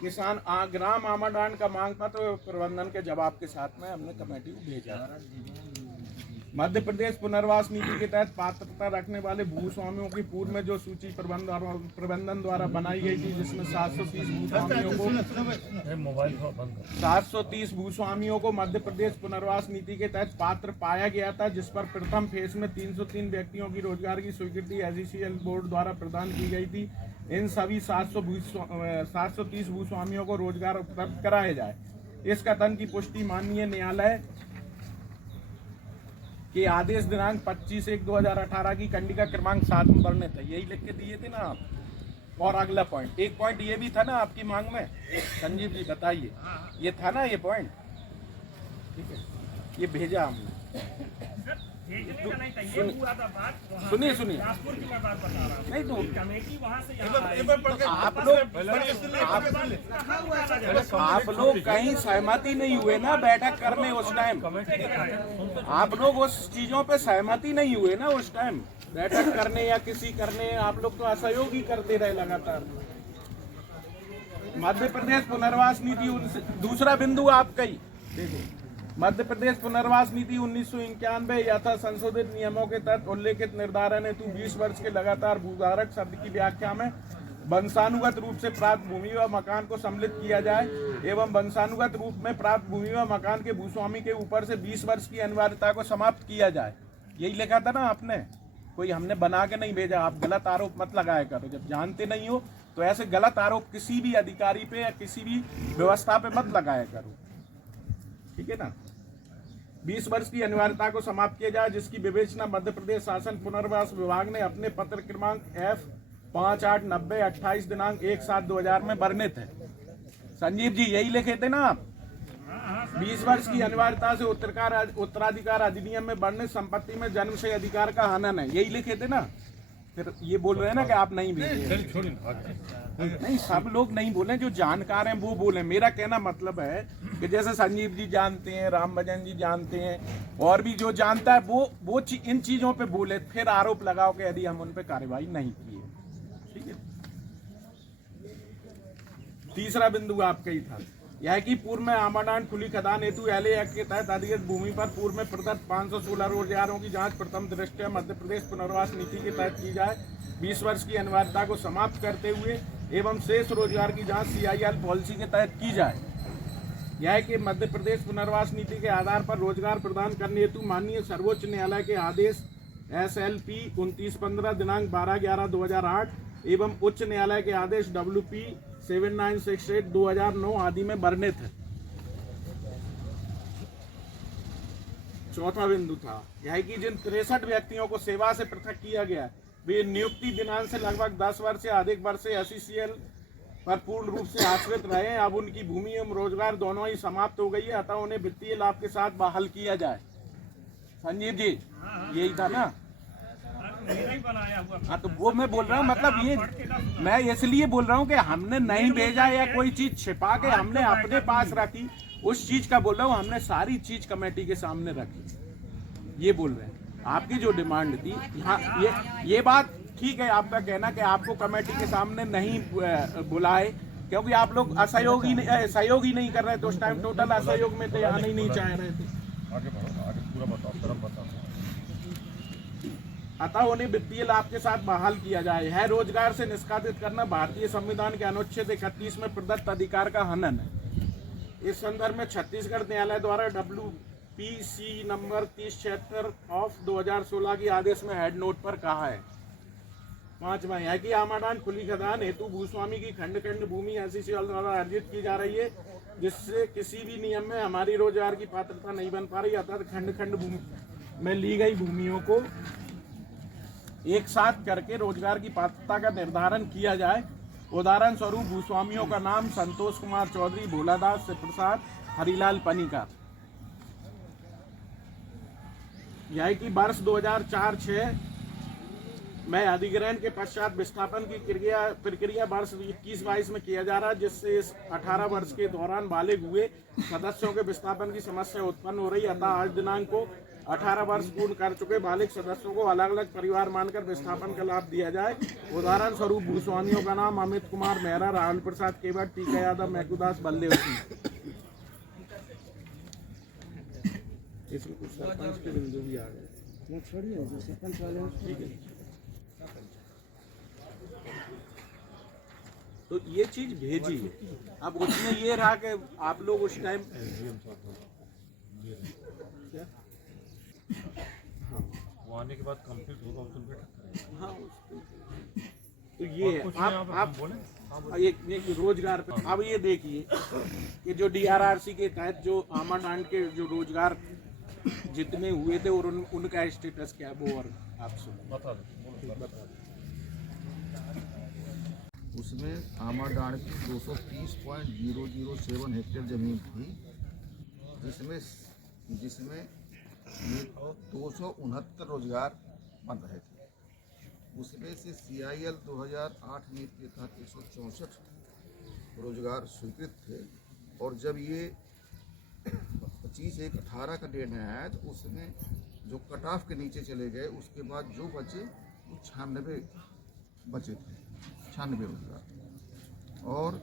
किसान ग्राम आमाडांड का मांग पत्र प्रबंधन के जवाब के साथ में हमने कमेटी को भेजा। मध्य प्रदेश पुनर्वास नीति के तहत पात्रता रखने वाले भूस्वामियों की पूर्व में जो सूची प्रबंधन द्वारा बनाई गई थी, जिसमें 730 भूस्वामियों को मध्य प्रदेश पुनर्वास नीति के तहत पात्र पाया गया था, जिस पर प्रथम फेज में 303 व्यक्तियों की रोजगार की स्वीकृति एससीसीएल बोर्ड द्वारा प्रदान की गई थी। इन सभी 730 भूस्वामियों को रोजगार उपलब्ध कराया जाए। इस कथन की पुष्टि माननीय न्यायालय के आदेश दिनांक 25/1/2018 की कंडिका क्रमांक 7 में वर्णित है। यही लिख के दिए थे ना आप। और अगला पॉइंट, एक पॉइंट ये भी था ना आपकी मांग में, संजीव जी बताइए, ये था ना ये पॉइंट, ठीक है, ये भेजा हमने। सुनिए नहीं तो आप लोग कहीं सहमति नहीं हुए ना बैठक करने उस टाइम, आप लोग उस चीजों पे सहमति नहीं हुए ना उस टाइम बैठक करने या किसी करने, आप लोग तो असहयोग ही करते रहे लगातार। मध्य प्रदेश पुनर्वास नीति दूसरा बिंदु आपका ही देखो, मध्य प्रदेश पुनर्वास नीति 1991 यथा संशोधित नियमों के तहत उल्लेखित निर्धारण हेतु 20 वर्ष के लगातार भूधारक शब्द की व्याख्या में वंशानुगत रूप से प्राप्त भूमि व मकान को सम्मिलित किया जाए एवं वंशानुगत रूप में प्राप्त भूमि व मकान के भूस्वामी के ऊपर से 20 वर्ष की अनिवार्यता को समाप्त किया जाए। यही लिखा था ना आपने, कोई हमने बना के नहीं भेजा। आप गलत आरोप मत लगाया करो, जब जानते नहीं हो तो ऐसे गलत आरोप किसी भी अधिकारी पे या किसी भी व्यवस्था पे मत लगाया करो, ठीक है ना। 20 वर्ष की अनिवार्यता को समाप्त किया जाए, जिसकी विवेचना मध्य प्रदेश शासन पुनर्वास विभाग ने अपने पत्र क्रमांक F5890/28 दिनांक 1/7/2000 में वर्णित है। संजीव जी यही लिखे थे ना आप, 20 वर्ष की अनिवार्यता से उत्तराधिकार अधिनियम में वर्णित संपत्ति में जन्म से अधिकार का हनन है, यही लिखे थे ना। फिर ये बोल रहे हैं ना कि आप नहीं भेजे। नहीं, सब लोग नहीं बोले, जो जानकार हैं वो बोले। मेरा कहना मतलब है कि जैसे संजीव जी जानते हैं, राम भजन जी जानते हैं, और भी जो जानता है वो इन चीजों पे बोले, फिर आरोप लगाओ कि यदि हम उन पे कार्यवाही नहीं किए, ठीक है। तीसरा बिंदु आपका ही था, यह कि पूर्व में आमाडान खुली खदान हेतु LA एक्ट के तहत अधिकृत भूमि पर पूर्व में प्रदत्त 516 रोजगारों की जांच प्रथम दृष्टया मध्य प्रदेश पुनर्वास नीति के तहत की जाए। 20 वर्ष की अनिवार्यता को समाप्त करते हुए एवं शेष रोजगार की जांच CIL पॉलिसी के तहत की जाए। यह कि मध्य प्रदेश पुनर्वास नीति के आधार पर रोजगार प्रदान करने हेतु माननीय सर्वोच्च न्यायालय के आदेश SLP 2915 दिनांक 12/11/2008 एवं उच्च न्यायालय के आदेश WP 7968/2009 आदि में वर्णित है। चौथा बिंदु था यह कि जिन 63 व्यक्तियों को सेवा से पृथक किया गया, वे नियुक्ति दिनांक से लगभग 10 वर्ष या अधिक वर्ष से SECL पर पूर्ण रूप से आश्रित रहे। अब उनकी भूमि एवं रोजगार दोनों ही समाप्त हो गई है, अतः उन्हें वित्तीय लाभ के साथ बहाल किया जाए। संजीव जी यही था ना। हाँ, तो वो मैं बोल रहा हूँ, मतलब ये मैं इसलिए बोल रहा हूँ कि हमने नहीं भेजा या कोई चीज छिपा के हमने अपने पास रखी, उस चीज का बोल रहा हूँ। हमने सारी चीज कमेटी के सामने रखी, ये बोल रहे हैं। आपकी जो डिमांड थी यहाँ, ये बात ठीक है, आपका कहना कि आपको कमेटी के सामने नहीं बुलाए क्योंकि आप लोग सहयोग ही नहीं कर रहे थे उस टाइम, टोटल असहयोग में थे, आने ही नहीं चाह रहे थे। अतः उन्हें वित्तीय लाभ के साथ बहाल किया जाए। है रोजगार से निष्कासित करना भारतीय संविधान के अनुच्छेद 31 में प्रदत्त अधिकार का हनन है। इस संदर्भ में छत्तीसगढ़ न्यायालय द्वारा WPC नंबर 3076 ऑफ 2016 की आदेश में हेड नोट पर कहा है। 5वां है कि आमाडान खुली खदान हेतु भूस्वामी की खंड खंड भूमि SECL द्वारा अर्जित की जा रही है, जिससे किसी भी नियम में हमारी रोजगार की पात्रता नहीं बन पा रही। अतः खंड खंड भूमि में ली गई भूमियों को एक साथ करके रोजगार की पात्रता का निर्धारण किया जाए। उदाहरण स्वरूप भूस्वामियों का नाम संतोष कुमार चौधरी, भोलादास शिव प्रसाद, हरिलाल पनिका। यह कि वर्ष 2004-06 में अधिग्रहण के पश्चात विस्थापन की प्रक्रिया वर्ष 21-22 में किया जा रहा है, जिससे इस 18 वर्ष के दौरान बालिग हुए सदस्यों के विस्थापन की समस्या उत्पन्न हो रही है। अतः आज दिनांक को 18 वर्ष पूर्ण कर चुके बालिग सदस्यों को अलग अलग परिवार मानकर विस्थापन का लाभ दिया जाए। उदाहरण स्वरूप भूस्वामियों का नाम अमित कुमार मेहरा, राहुल प्रसाद केवट, टीका यादव, मैकुदास, बलदेव सिंह। इसमें कुछ सरपंच के बिंदु भी आ गए, सरपंच वाले, ठीक है। तो ये चीज भेजी है। अब उसमें ये रहा कि आप लोग उस टाइम वो आने के बाद कंप्लीट होगा उस दिन बैठक। हाँ, तो ये आप एक रोजगार पे। अब ये देखिए कि जो DRRC के तहत जो आमाडान के जो रोजगार जितने हुए थे और उनका स्टेटस क्या है वो और आप सुन बता दो। उसमें आमाडान की 230.007 हेक्टेयर जमीन थी, जिसमें 269 रोजगार बन रहे थे। उसमें से CIL 2008 नीति के तहत 164 रोजगार स्वीकृत थे, और जब ये 25/1/18 का डेट आया तो उसमें जो कट ऑफ के नीचे चले गए, उसके बाद जो बचे वो 96 बचे थे, 96 रोजगार। और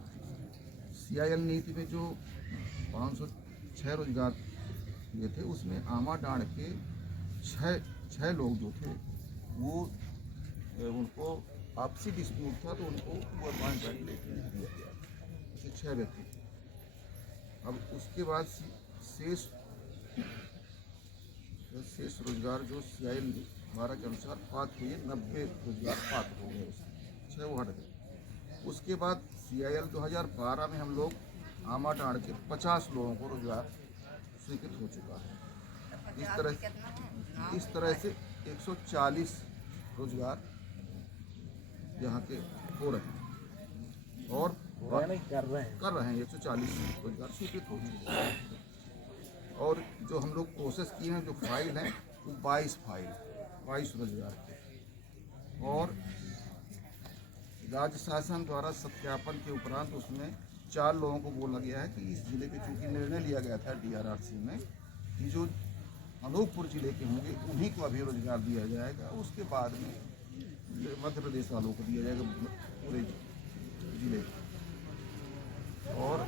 CIL नीति में जो 506 रोजगार दिए थे उसमें आमा डांड के छः लोग जो थे वो उनको आपसी डिस्प्यूट था तो उनको वो एडवांस लेके दिया गया, ऐसे 6 व्यक्ति। अब उसके बाद शेष रोजगार जो CIL 12 के अनुसार पात्र हुए 90 रोजगार पात्र हो गए, उसमें 6 वो हट गए। उसके बाद CIL 2012 में हम लोग आमा डांड के 50 लोगों को रोजगार स्वीकृत हो चुका है। इस तरह से 140 रोजगार यहाँ के हो रहे हैं और कर रहे हैं 140 रोजगार स्वीकृत हो चुके हैं। और जो हम लोग प्रोसेस किए हैं, जो फाइल है वो 22 रोजगार के, और राज्य शासन द्वारा सत्यापन के उपरांत उसमें 4 लोगों को बोला गया है कि इस जिले के चूँकि निर्णय लिया गया था DRRC में कि जो अनूपपुर जिले के होंगे उन्हीं को अभी रोजगार दिया जाएगा, उसके बाद में मध्य प्रदेश वालों को दिया जाएगा पूरे जिले। और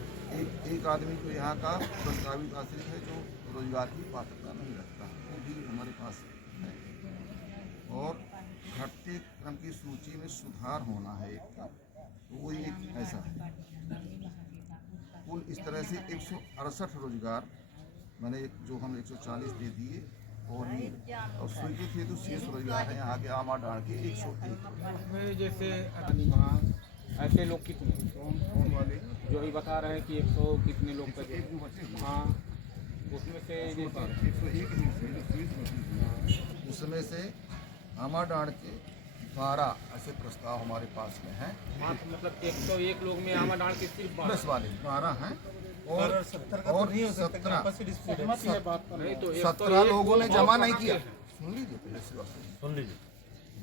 एक आदमी जो यहाँ का प्रस्तावित आश्रित है जो रोजगार की पात्रता नहीं रखता, वो भी हमारे पास है। और घटते क्रम की सूची में सुधार होना है एक का, तो वो एक ऐसा है। कुल इस तरह से 168 रोजगार मैंने जो हम 140 दे दिए और स्वीकृत है तो शेष रोजगार है यहाँ के आमा डांड के 101। जैसे वहाँ ऐसे लोग कितने कौन वाले जो अभी बता रहे हैं कि 100 कितने लोग का, हाँ उसमें से 120 उसमें से आमा डांड के 12 ऐसे प्रस्ताव हमारे पास में हैं। मतलब 101 लोग में आमा डांड के सिर्फ 10 वाले 12 हैं और 17 लोगों ने जमा नहीं किया। सुन लीजिए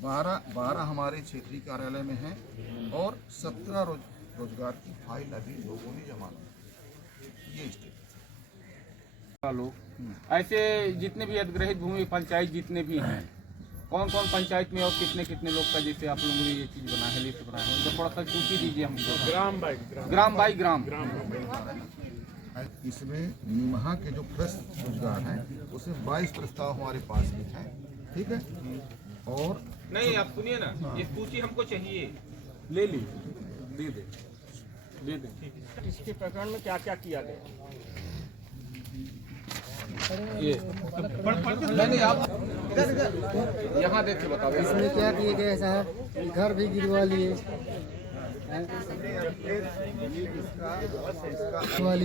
12 हमारे क्षेत्रीय कार्यालय में हैं और 17 रोजगार की फाइल अभी लोगों ने जमा नहीं। ये स्टेटस लोग ऐसे जितने भी अधिग्रहित भूमि पंचायत जितने भी हैं, कौन कौन पंचायत में और कितने कितने लोग का, जैसे आप लोगों ने ये चीज़ बनाया है, लिस्ट बनाया है, उनको थोड़ा सा सूची दीजिए हमको। ग्राम। इसमें निमहा के जो फ्रेश रोजगार हैं उसमें 22 प्रस्ताव हमारे पास में हैं, ठीक है। और नहीं आप सुनिए ना, ये सूची हमको चाहिए, ले लीजिए, दे दे। इसके प्रकरण में क्या क्या किया गया ये नहीं आप यहाँ देख के बताओ। इसमें क्या किए गए साहब, घर भी गिरवा लिए,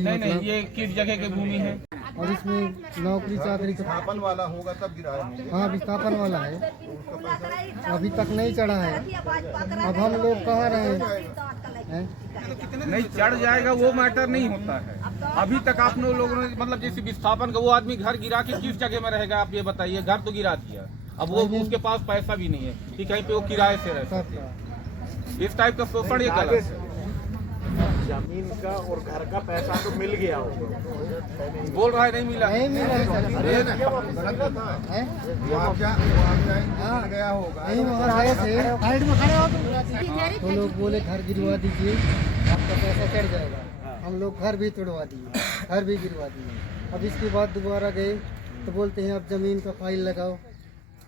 नहीं ये किस जगह की भूमि है, और इसमें नौकरी चाकरी विस्थापन वाला होगा तब गिराया होगा। हाँ विस्थापन वाला है, अभी तक नहीं चढ़ा है। अब हम लोग कह रहे हैं नहीं चढ़ जाएगा वो मैटर नहीं होता है। अभी तक आप लोगों ने मतलब जैसे विस्थापन का वो आदमी घर गिरा के किस जगह में रहेगा, आप ये बताइए। घर तो गिरा दिया, अब वो उसके पास पैसा भी नहीं है कि कहीं पे वो किराए से रह सकते। इस टाइप का शोषण ये गलत है। जमीन का और घर का पैसा तो मिल गया होगा, बोल रहा है नहीं मिला गया होगा। तो लोग बोले घर गिरवा दीजिए आपका पैसा चढ़ जाएगा, हम लोग घर भी तोड़वा दिए, घर भी गिरवा दिए। अब इसके बाद दोबारा गए तो बोलते हैं अब ज़मीन का फाइल लगाओ,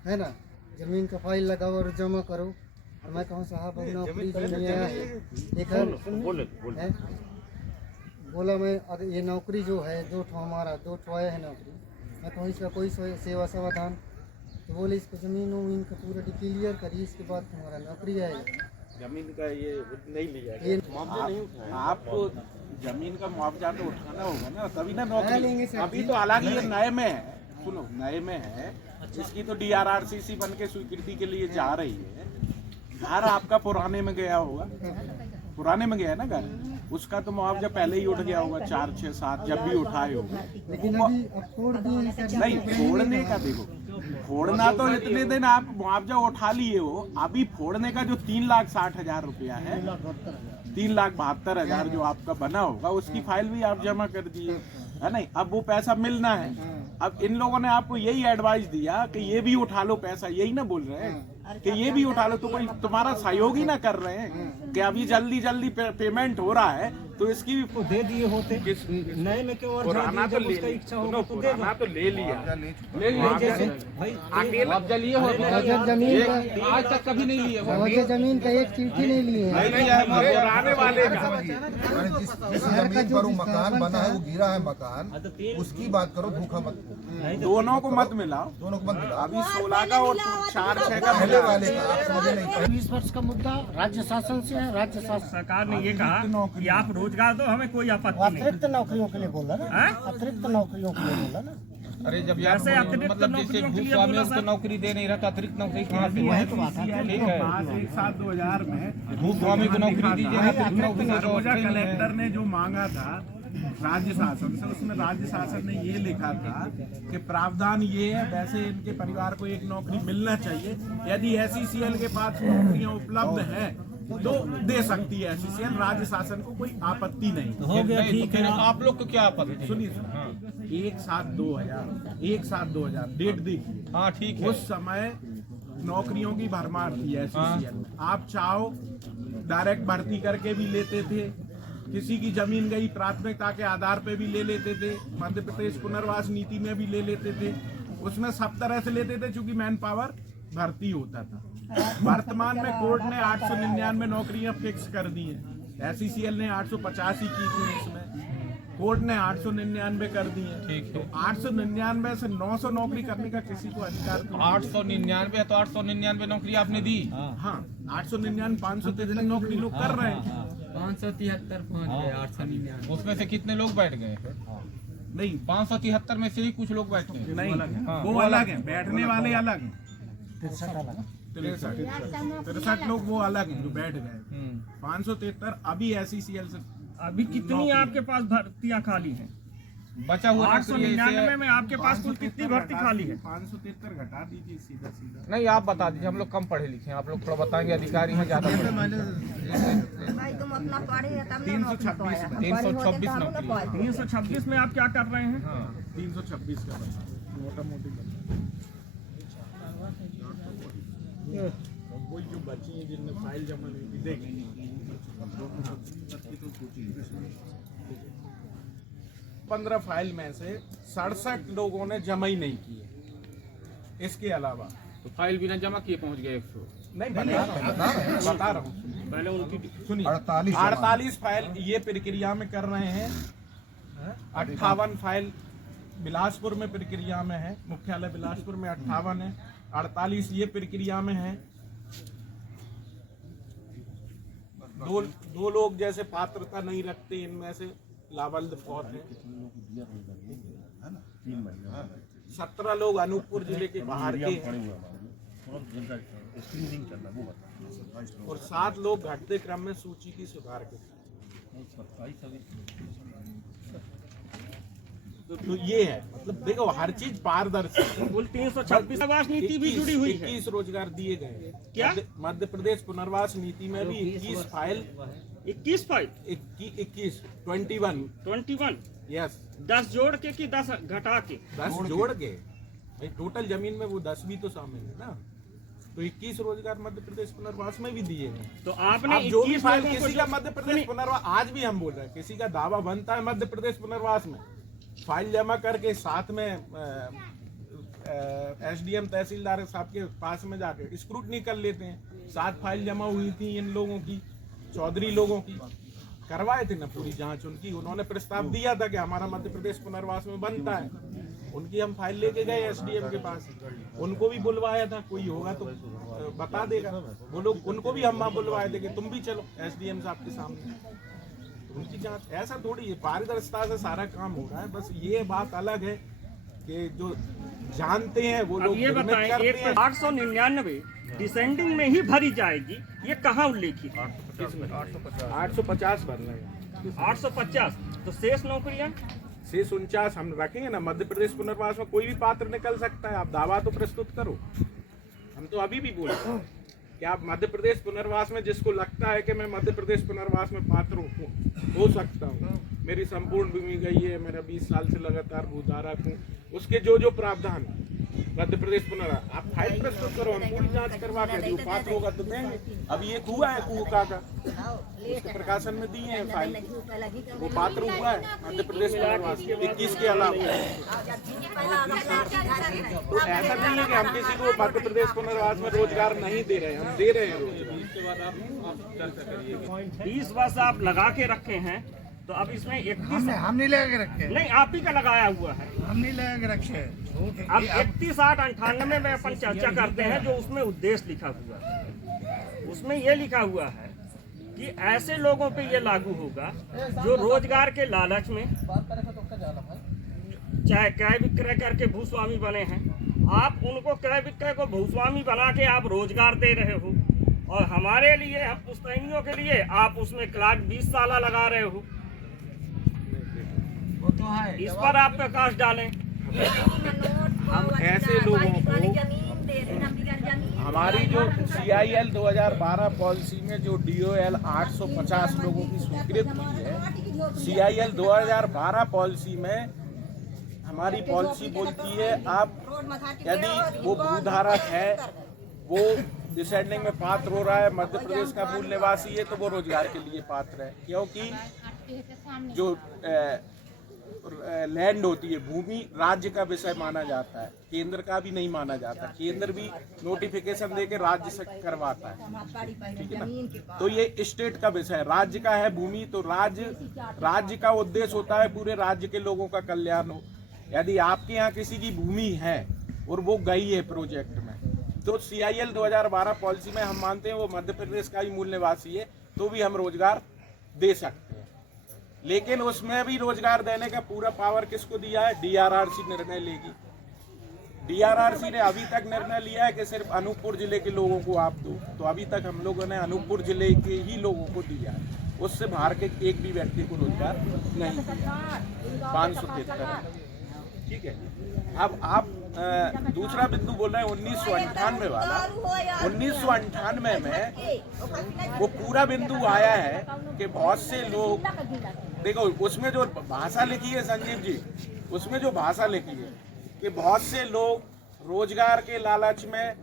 है ना, ज़मीन का फाइल लगाओ और जमा करो। मैं कहूँ साहब अब नौकरी जो नहीं आया है, एक है बोला मैं अगर ये नौकरी जो है 2 ठो हमारा 2 ठो आया है नौकरी, मैं कहूँ इसका कोई सेवा समाधान, तो बोले इसको ज़मीन वमीन का पूरा क्लियर करिए, इसके बाद तुम्हारा नौकरी आएगा। जमीन का ये नहीं लिया ये आपको जमीन का मुआवजा तो उठाना होगा ना, तभी ना नौकरी। अभी तो हालांकि ये नए में है, सुनो नए में है, इसकी तो DRRCC बन के स्वीकृति के लिए जा रही है। घर आपका पुराने में गया होगा, पुराने में गया है ना घर, उसका तो मुआवजा पहले ही उठ गया होगा 4, 6, 7 जब भी उठाए होगा। लेकिन अभी अब छोड़ दिए नहीं फोड़ने का, देखो फोड़ना तो इतने दिन आप मुआवजा उठा लिए हो, अभी फोड़ने का जो 3,60,000 रुपया है, 3,72,000 जो आपका बना होगा उसकी फाइल भी आप जमा कर दिए है नहीं। अब वो पैसा मिलना है, अब इन लोगों ने आपको यही एडवाइस दिया कि ये भी उठा लो पैसा, यही ना बोल रहे हैं। कि ये भी उठा लो, तो कोई तुम्हारा सहयोग ही ना कर रहे हैं कि अभी जल्दी जल्दी पेमेंट हो रहा है तो इसकी भी दे दिए होते नए में क्यों और पुराना तो ले इच्छा होगा तो दे पुराना तो ले लिया जमीन आज तक कभी नहीं लिए, जमीन का एक चिट्ठी नहीं ली है। पुराने वाले का जिस जमीन पर वो मकान बना है, वो गिरा है मकान, उसकी बात करो, धोखा मत करो। दोनों को मत मिलाओ, दोनों को मत मिलाओ। अभी 16 का और 4-6 का पहले वाले का आप समझे नहीं। 20 वर्ष का मुद्दा राज्य शासन से है। राज्य शासन सरकार ने ये कहा कि आप रोजगार दो, हमें कोई आपत्ति नहीं। अतिरिक्त नौकरियों के लिए बोला ना, अतिरिक्त नौकरियों के लिए बोला ना। अरे जब यार मतलब जैसे भूस्वामी उसको नौकरी दे नहीं रहा तो अतिरिक्त नौकरी कहाँ से? ठीक है, 1-7-2000 में भूस्वामी को नौकरी दीजिए, अतिरिक्त नौकरी तो कलेक्टर ने जो मांगा था राज्य शासन से, उसमें राज्य शासन ने ये लिखा था कि प्रावधान ये है, वैसे इनके परिवार को एक नौकरी मिलना चाहिए, यदि SECL के पास नौकरियां उपलब्ध हैं तो दे सकती है SECL, राज्य शासन को कोई आपत्ति नहीं। हो गया, ठीक है। आप लोग को क्या आपत्ति? सुनिए 1/7/2000 डेट देखिए। हाँ ठीक है, उस समय नौकरियों की भरमार थी SECL में। आप चाहो डायरेक्ट भर्ती करके भी लेते थे, किसी की जमीन गई प्राथमिकता के आधार पे भी ले लेते थे, मध्य प्रदेश पुनर्वास नीति में भी ले लेते थे, उसमें सब तरह से लेते थे चूंकि मैन पावर भर्ती होता था। वर्तमान में कोर्ट ने 899 नौकरियां फिक्स कर दी हैं, SECL ने 885 की थी, इसमें कोर्ट ने 899 कर दी है। ठीक है, तो 899 से 900 नौकरी करने का किसी को अधिकार तो 899 है तो 899 नौकरी आपने दी। हाँ 899 533 नौकरी लोग कर रहे हैं। 573 पहुंच गए, 899। उसमें से कितने लोग बैठ गए? नहीं 573 में से ही कुछ लोग बैठे हैं। नहीं, वो अलग है, बैठने वाले अलग हैं। 63 लोग वो अलग हैं जो बैठ गए। 573 अभी SECL से। अभी कितनी आपके पास भर्तियां खाली हैं? बचा हुआ 899 में आपके पास कुल कितनी भर्ती खाली है? 573 घटा दीजिए सीधा सीधा। नहीं, आप बता दीजिए, हम लोग कम पढ़े लिखे हैं, आप लोग थोड़ा बताएंगे, अधिकारी हैं ज्यादा। 326 नौकरी। 326 में आप क्या कर रहे हैं? 326 का मोटा मोटी वही जो बची है जिनने फाइल जमा नहीं की, देखेंगे 15 फाइल में से 67 लोगों ने जमा ही नहीं की है। इसके अलावा तो फाइल बिना जमा किए पहुंच गए 100। नहीं बता रहा हूँ पहले उनकी सुनिए, 48 फाइल ये प्रक्रिया में कर रहे हैं। 58 फाइल बिलासपुर में प्रक्रिया में है, मुख्यालय बिलासपुर में 58 है, 48 ये प्रक्रिया में है। दो लोग जैसे पात्रता नहीं रखते, इनमें से लावल्द फौत है। 17 लोग अनूपपुर जिले के बाहर के हैं और 7 लोग घटते क्रम में सूची की सुधार के। तो ये है, मतलब देखो हर चीज पारदर्शी है। कुल 326 पुनर्वास नीति भी जुड़ी हुई है। 21 रोजगार दिए गए। क्या? मध्य प्रदेश पुनर्वास नीति में भी 21 फाइल 21 फाइल 21 यस 10 जोड़ के कि 10 घटा के? 10 जोड़ के भाई, टोटल जमीन में वो 10 भी तो शामिल है ना। तो 21 रोजगार मध्य प्रदेश पुनर्वास में भी दिए गए। तो आपने जो भी 21 फाइल लोगों को किसी का मध्य प्रदेश पुनर्वास, आज भी हम बोल रहे हैं, किसी का दावा बनता है मध्य प्रदेश पुनर्वास में, फाइल जमा करके साथ में SDM तहसीलदार साहब के पास में जाके स्क्रूटनी कर लेते हैं। 7 फाइल जमा हुई थी इन लोगों की, चौधरी लोगों की, करवाए थे ना पूरी जांच उनकी। उन्होंने प्रस्ताव दिया था कि हमारा मध्य प्रदेश पुनर्वास में बनता है। उनकी हम फाइल लेके गए SDM के पास, उनको भी बुलवाया था, कोई होगा तो बता देगा। वो लोग, उनको भी हम बुलवाए थे कि तुम भी चलो SDM साहब के सामने उनकी जांच। ऐसा थोड़ी है, पारदर्शिता से सारा काम हो रहा है। बस ये बात अलग है कि जो जानते हैं वो लोग ये बताएं, 899 डिसेंडिंग में ही भरी जाएगी, ये कहाँ उल्लेखित है? 850 भर रहे हैं। 850। तो शेष नौकरियां? शेष 49 हम रखेंगे ना। मध्य प्रदेश पुनर्वास में कोई भी पात्र निकल सकता है, आप दावा तो प्रस्तुत करो। हम तो अभी भी बोल रहे हैं कि आप मध्य प्रदेश पुनर्वास में जिसको लगता है कि मैं मध्य प्रदेश पुनर्वास में पात्र हो सकता हूँ, मेरी संपूर्ण भूमि गई है, मेरा 20 साल से लगातार भूधारक हूँ, उसके जो प्रावधान मध्य प्रदेश पुनर्वास, आप फाइल प्रस्तुत करो, हम पूरी जांच करवा के जो पात्र होगा तो देंगे। अब ये हुआ है कुका का, उसके प्रकाशन में दिए हैं फाइल, वो पात्र हुआ है मध्य प्रदेश पुनर्वास 21 के अलावा। तो ऐसा नहीं है कि हम किसी को मध्य प्रदेश पुनर्वास में रोजगार नहीं दे रहे हैं, हम दे रहे हैं रोजगार। इसके बाद आप चर्चा करिए। 20 वर्ष आप लगा के रखे हैं, तो अब इसमें 31 हम नहीं लगा के रखे, नहीं आप ही का लगाया हुआ है, हम नहीं लगा के रखे। अब 31, 8, 98 में अपन चर्चा करते हैं जो उसमें उद्देश्य लिखा हुआ है। उसमें ये लिखा हुआ है कि ऐसे लोगों पे ये लागू होगा जो रोजगार के लालच में चाहे क्रय विक्रय करके भूस्वामी बने हैं। आप उनको क्रय विक्रय को भूस्वामी बना के आप रोजगार दे रहे हो, और हमारे लिए, हम पुश्तैनियों के लिए आप उसमें क्लास 20 साल लगा रहे हो। इस पर आप प्रकाश डालें। हम ऐसे लोगों को, हमारी जो CIL 2012 पॉलिसी में जो DOL 850 लोगों की स्वीकृत हुई है, CIL 2012 पॉलिसी में हमारी पॉलिसी बोलती है आप यदि वो भूधारक है, वो डिसेंडिंग में पात्र हो रहा है, मध्य प्रदेश का मूल निवासी है, तो वो रोजगार के लिए पात्र है। क्योंकि जो लैंड होती है, भूमि, राज्य का विषय माना जाता है, केंद्र का भी नहीं माना जाता। केंद्र भी नोटिफिकेशन देके राज्य से करवाता है, ठीक है ना। तो ये स्टेट का विषय है, राज्य का है भूमि, तो राज्य का उद्देश्य होता है पूरे राज्य के लोगों का कल्याण हो। यदि आपके यहाँ किसी की भूमि है और वो गई है प्रोजेक्ट में, तो CIL 2012 पॉलिसी में हम मानते हैं वो मध्य प्रदेश का ही मूल निवासी है, तो भी हम रोजगार दे सकते हैं। लेकिन उसमें भी रोजगार देने का पूरा पावर किसको दिया है? DRRC निर्णय लेगी। DRRC ने अभी तक निर्णय लिया है कि सिर्फ अनूपपुर जिले के लोगों को आप दो, तो अभी तक हम लोगों ने अनूपपुर जिले के ही लोगों को दिया है, उससे बाहर के एक भी व्यक्ति को रोजगार नहीं दिया। 573, ठीक है। अब आप दूसरा बिंदु बोल रहे हैं 1998 वाला। 1998 में वो पूरा बिंदु आया है कि बहुत से लोग, देखो उसमें जो भाषा लिखी है संजीव जी, उसमें जो भाषा लिखी है कि बहुत से लोग रोजगार के लालच में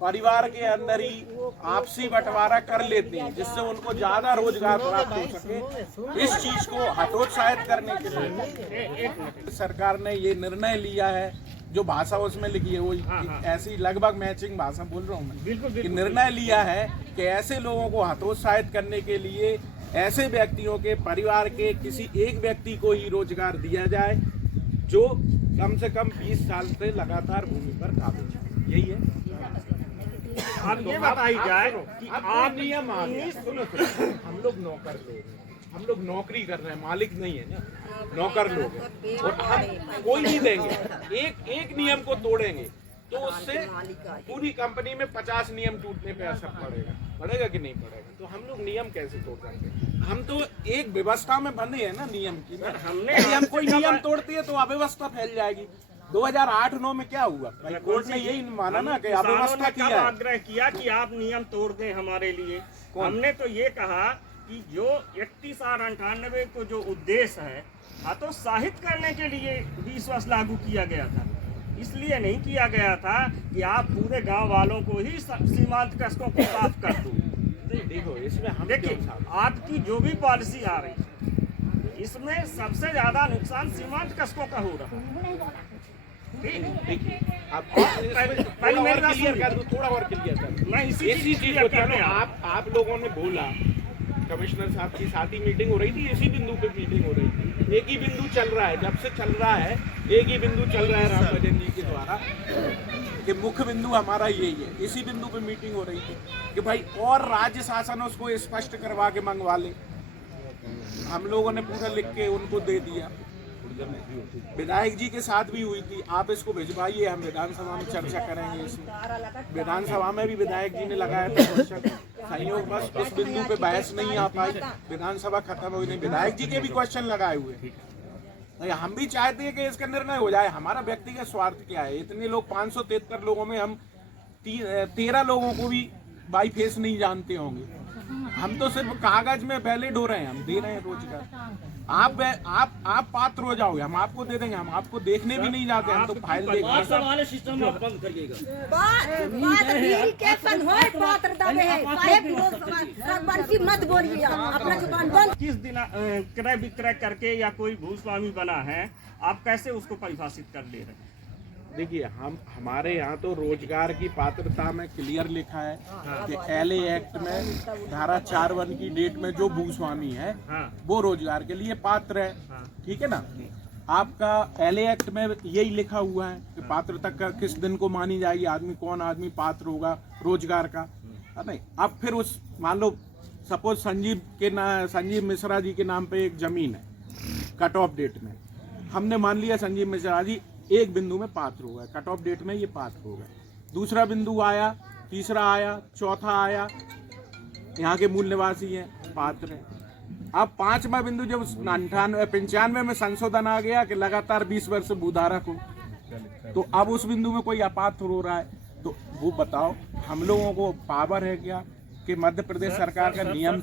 परिवार के अंदर ही आपसी बंटवारा कर लेते हैं, जिससे उनको ज्यादा रोजगार प्राप्त हो सके। इस चीज को हतोत्साहित करने के लिए सरकार ने ये निर्णय लिया है। जो भाषा उसमें लिखी है वो ऐसी लगभग मैचिंग भाषा बोल रहा हूँ मैं, कि निर्णय लिया है कि ऐसे लोगों को हतोत्साहित करने के लिए ऐसे व्यक्तियों के परिवार के किसी एक व्यक्ति को ही रोजगार दिया जाए जो कम से कम 20 साल से लगातार भूमि पर काबिज है। यही है। अब ये बताई जाए कि आप नियम आ गया, सुनो, हम लोग नौकर लोग हैं, हम लोग नौकरी कर रहे हैं, मालिक नहीं है ना, नौकर लोग हैं, और हम कोई नहीं देंगे। एक नियम को तोड़ेंगे तो उससे पूरी कंपनी में 50 नियम टूटने पे असर पड़ेगा कि नहीं पड़ेगा? तो हम लोग नियम कैसे तोड़ सकते? हम तो एक व्यवस्था में बंधे हैं ना नियम की। यदि हम कोई नियम तोड़ती है तो अव्यवस्था फैल जाएगी। 2008-9 में क्या हुआ? कोर्ट ने यही माना ना कि अव्यवस्था किया, आग्रह किया कि आप नियम तोड़ दें हमारे लिए। हमने तो ये कहा कि जो 31/8/98 को जो उद्देश्य है हतोत्साहित करने के लिए 20 वर्ष लागू किया गया था। इसलिए नहीं किया गया था कि आप पूरे गांव वालों को ही सीमांत कसकों को साफ कर दो। देखो इसमें हम देखिए आपकी जो भी पॉलिसी आ रही है इसमें सबसे ज्यादा नुकसान सीमांत कसकों का हो रहा है। देखिए पहले मेरे क्लियर कर दूं, थोड़ा और क्लियर कर दूं। मैं इसी चीज को कह रहा हूं। आप लोगों ने बोला, कमिश्नर साहब की साथ ही मीटिंग हो रही थी, इसी बिंदु पे मीटिंग हो रही थी। एक ही बिंदु चल रहा है, जब से चल रहा है एक ही बिंदु चल रहा है राम भजन जी के द्वारा, कि मुख्य बिंदु हमारा यही है। इसी बिंदु पे मीटिंग हो रही थी कि भाई और राज्य शासन उसको स्पष्ट करवा के मंगवा ले। हम लोगों ने पूरा लिख के उनको दे दिया। विधायक जी के साथ भी हुई थी, आप इसको भिजवाइए, हम विधानसभा में चर्चा करेंगे इसमें। विधानसभा में भी विधायक जी ने लगाया था क्वेश्चन, संयोग बस इस बिंदु पे बहस नहीं आ पाई, विधानसभा खत्म हो गई। विधायक जी के भी क्वेश्चन लगाए हुए। हम भी चाहते हैं कि इसका निर्णय हो जाए। हमारा व्यक्तिगत स्वार्थ क्या है? इतने लोग 573 लोगों में हम 13 लोगों को भी बाई फेस नहीं जानते होंगे। हम तो सिर्फ कागज में वैलिड हो रहे हैं, हम दे रहे हैं रोजगार। आप पात्र हो जाओगे, हम आपको दे देंगे, हम आपको देखने भी नहीं जाते, हम तो फाइल देख वाले सिस्टम आप बंद करिएगा। मत बोलिए, अपना जुबान बंद। किस दिन क्रय विक्रय करके या कोई भूस्वामी बना है, आप कैसे उसको परिभाषित कर ले रहे हैं? देखिए, हमारे यहाँ तो रोजगार की पात्रता में क्लियर लिखा है कि LA एक्ट में धारा 4(1) की डेट में जो भूस्वामी है वो रोजगार के लिए पात्र है। ठीक है ना। आपका LA एक्ट में यही लिखा हुआ है कि पात्रता का किस दिन को मानी जाएगी, कौन आदमी पात्र होगा रोजगार का। नहीं, अब फिर उस मान लो सपोज संजीव मिश्रा जी के नाम पे एक जमीन है, कट ऑफ डेट में हमने मान लिया संजीव मिश्रा जी एक बिंदु में पात्र हो गए, कट ऑफ डेट में ये पात्र हो गए। दूसरा बिंदु आया, तीसरा आया, चौथा आया, यहाँ के मूल निवासी हैं, पात्र हैं। अब 5वां बिंदु जब 95 में संशोधन आ गया कि लगातार 20 वर्ष भूधारक हो, तो अब उस बिंदु में कोई अपात्र हो रहा है, तो वो बताओ हम लोगों को पावर है क्या कि मध्य प्रदेश सरकार का नियम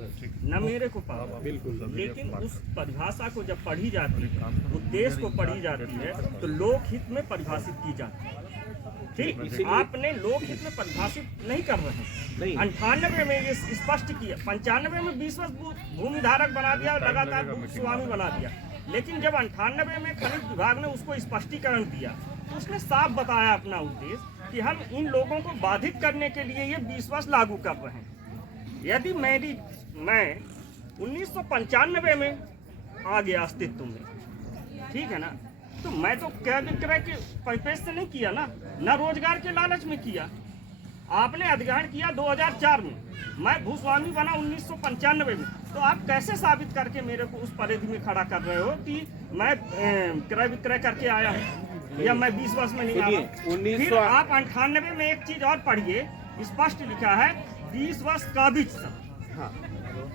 न मेरे को पावर, बिल्कुल, लेकिन उस परिभाषा को जब पढ़ी जाती है, उद्देश्य को पढ़ी जाती है, तो लोकहित में परिभाषित की जाती है। ठीक, आपने लोकहित में परिभाषित नहीं कर रहे हैं। 98 में ये स्पष्ट किया, 95 में 20 वर्ष भूमि धारक बना दिया, लगातार भूस्वामी बना दिया। लेकिन जब 98 में खनिज विभाग ने उसको स्पष्टीकरण दिया, तो उसने साफ बताया अपना उद्देश्य कि हम इन लोगों को बाधित करने के लिए ये 20 वर्ष लागू कर रहे हैं। यदि मैं 1995 में आ गया अस्तित्व में, ठीक है ना, तो मैं तो क्रय विक्रय के परिपेक्ष से नहीं किया ना, न रोजगार के लालच में किया। आपने अधिग्रहण किया 2004 में, मैं भूस्वामी बना 1995 में, तो आप कैसे साबित करके मेरे को उस परिधि में खड़ा कर रहे हो कि मैं क्रय विक्रय करके आया हूँ या मैं 20 वर्ष में नहीं आया? फिर आप 98 में एक चीज और पढ़िए, स्पष्ट लिखा है 20 वर्ष काबिज सब।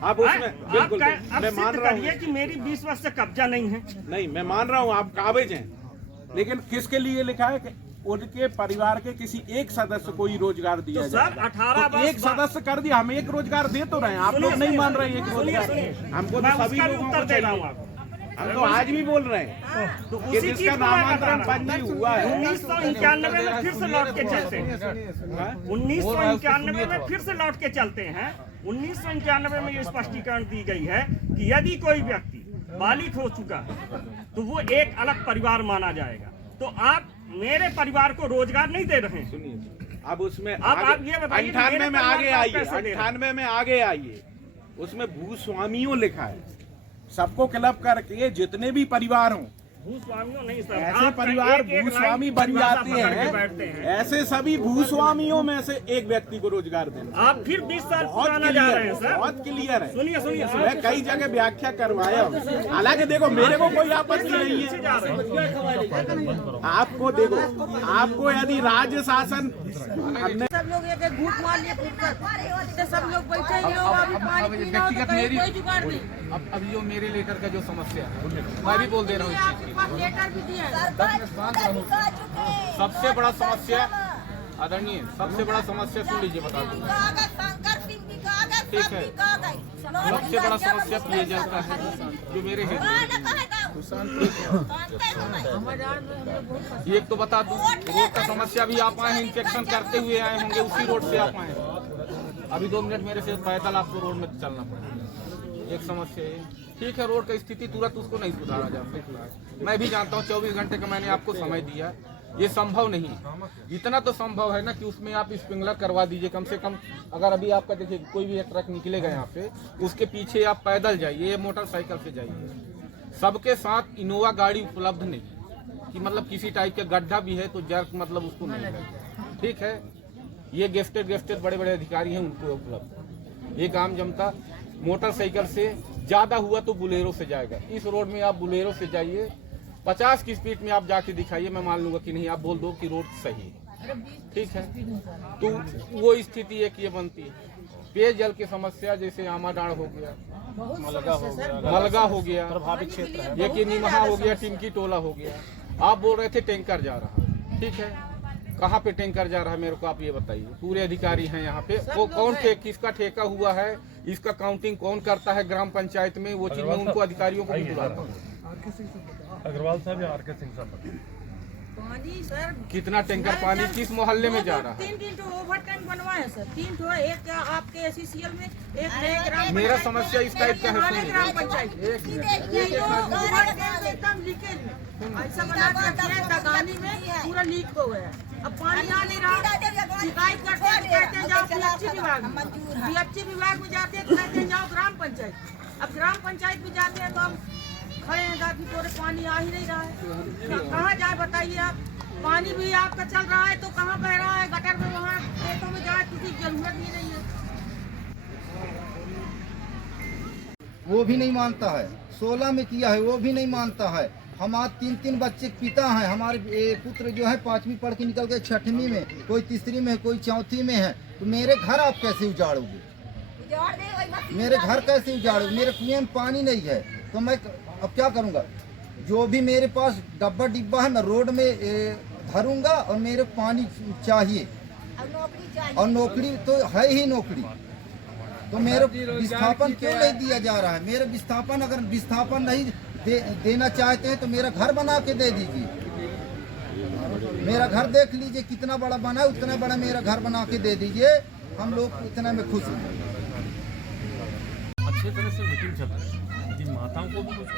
आप उसमें बिल्कुल मैं मान रहा हूँ कि मेरी 20 वर्ष से कब्जा नहीं है। नहीं, मैं मान रहा हूँ आप काबिज हैं, लेकिन किसके लिए लिखा है कि उनके परिवार के किसी एक सदस्य को ही रोजगार दिया जाए। 18 तो एक सदस्य कर दिया, हम एक रोजगार दे तो रहे हैं, आप लोग नहीं मान रहे एक रोजगार। हमको तो सभी लोगों को चाहिए, हम तो आज भी बोल रहे हैं तो कि जिसका नामांतरण पंजी हुआ है 1991 में फिर से लौट के चलते हैं। 1991 में फिर से लौट के चलते हैं। 1991 में ये स्पष्टीकरण दी गई है कि यदि कोई व्यक्ति बालिग हो चुका है तो वो एक अलग परिवार माना जाएगा। तो आप मेरे परिवार को रोजगार नहीं दे रहे हैं। सुनिए, अब उसमें आप ये बताइए 98 में आगे आइए, 98 में आगे आइए, उसमें भूस्वामियों लिखा है। सबको क्लब करके जितने भी परिवार हों, भूस्वामियों नहीं सर, ऐसे परिवार भूस्वामी बन जाते हैं, ऐसे सभी भूस्वामियों में से एक व्यक्ति को रोजगार देना। आप फिर 20 साल पुराना जा रहे हैं सर। बहुत क्लियर है। सुनिए मैं कई जगह व्याख्या करवाया हूँ। हालांकि देखो, मेरे को कोई आपत्ति नहीं है। आपको देखो, आपको यदि राज्य शासन सब लोग एक एक घूट मार लिए, सब लोग बैठे ही हो, अभी पानी पीना हो तो कहीं कोई जुगाड़ नहीं। अब जो मेरे लेटर का जो समस्या है, मैं भी बोल दे रहा हूँ, लेटर भी दिया है। सबसे बड़ा समस्या आदरणीय, सबसे बड़ा समस्या सुन लीजिए, बता दूं, ठीक है, सबसे बड़ा समस्या पेयजल का है जो मेरे है। एक तो बता दूं, रोड का समस्या भी आप आए हैं, इंस्पेक्शन करते हुए आए होंगे, उसी रोड से आप आए हैं। अभी 2 मिनट मेरे से पैदल आपको रोड में चलना पड़ेगा। एक समस्या है, ठीक है, रोड का स्थिति तुरंत उसको नहीं सुधारा जा सकता। मैं भी जानता हूँ 24 घंटे का मैंने आपको समय दिया, ये संभव नहीं। इतना तो संभव है ना कि उसमें आप स्प्रिंकलर करवा दीजिए कम से कम। अगर अभी आपका देखिए कोई भी एक ट्रक निकलेगा यहाँ पे, उसके पीछे आप पैदल जाइए, मोटरसाइकिल से जाइए। सबके साथ इनोवा गाड़ी उपलब्ध नहीं, कि मतलब किसी टाइप का गड्ढा भी है तो जर्क मतलब उसको नहीं लगे, ठीक है। ये गेस्टेड बड़े बड़े अधिकारी हैं, उनको उपलब्ध। एक आम जनता मोटरसाइकिल से ज्यादा हुआ तो बुलेरो से जाएगा। इस रोड में आप बुलेरो से जाइए, 50 की स्पीड में आप जाके दिखाइए, मैं मान लूंगा कि नहीं, आप बोल दो कि रोड सही है, ठीक है। तो वो स्थिति एक ये बनती है। पेयजल की समस्या जैसे आमाडाड़ हो गया, मलगा हो गया, प्रभावित क्षेत्र है, ये कि निमहा हो गया, टिमकी टोला हो गया। आप बोल रहे थे टैंकर जा रहा, ठीक है, कहाँ पे टैंकर जा रहा है मेरे को आप ये बताइए। पूरे अधिकारी हैं यहाँ पे, वो कौन किसका ठेका हुआ है, इसका काउंटिंग कौन करता है ग्राम पंचायत में, वो चीज मैं उनको अधिकारियों को भी बुलाता हूँ। अग्रवाल साहब या आर के सिंह साहब, पानी सर कितना टैंकर पानी किस मोहल्ले में जा रहा है? 3 तो ओवर टैंक बनवाए सर, 3 तो एक आपके एससीएल में, एक नए ग्राम मेरा समस्या इस टाइप का है, सुनिए। ग्राम पंचायत एकदम लीकेज में ऐसा बना के रखा है, तगानी में पूरा लीक हो गया है। अब पानी आ नहीं रहा, शिकायत करते हैं जाओ पीएचई विभाग में, पीएचई विभाग में जाते हैं कहते हैं जाओ ग्राम पंचायत। अब ग्राम पंचायत में जाते हैं तो हम खड़े हैं दादी तोरे पानी आ ही नहीं रहा है, कहाँ जाए बताइए आप। पानी भी आपका चल रहा है तो कहाँ बह रहा है, गटर में, वहाँ खेतों में जाए किसी की जरूरत ही नहीं है। वो भी नहीं मानता है, 16 में किया है वो भी नहीं मानता है। हमारे 3 बच्चे के पिता हैं, हमारे पुत्र जो है 5वीं पढ़ के निकल गए 6वीं में, कोई 3री में, कोई 4थी में है। तो मेरे घर आप कैसे उजाड़ोगे, मेरे घर कैसे उजाड़ोगे? मेरे कुएं में पानी नहीं है तो मैं अब क्या करूँगा? जो भी मेरे पास डब्बा डिब्बा है मैं रोड में धरूंगा और मेरे पानी चाहिए और नौकरी तो है ही नौकरी। तो मेरे विस्थापन क्यों नहीं दिया जा रहा है? मेरे विस्थापन, अगर विस्थापन नहीं देना चाहते हैं तो मेरा घर बना के दे दीजिए। मेरा घर देख लीजिए कितना बड़ा बना है, उतना बड़ा मेरा घर बना के दे दीजिए, हम लोग इतना में खुश हैं। अच्छे तरह से मीटिंग चल रही है, लेकिन माताओं को भी कुछ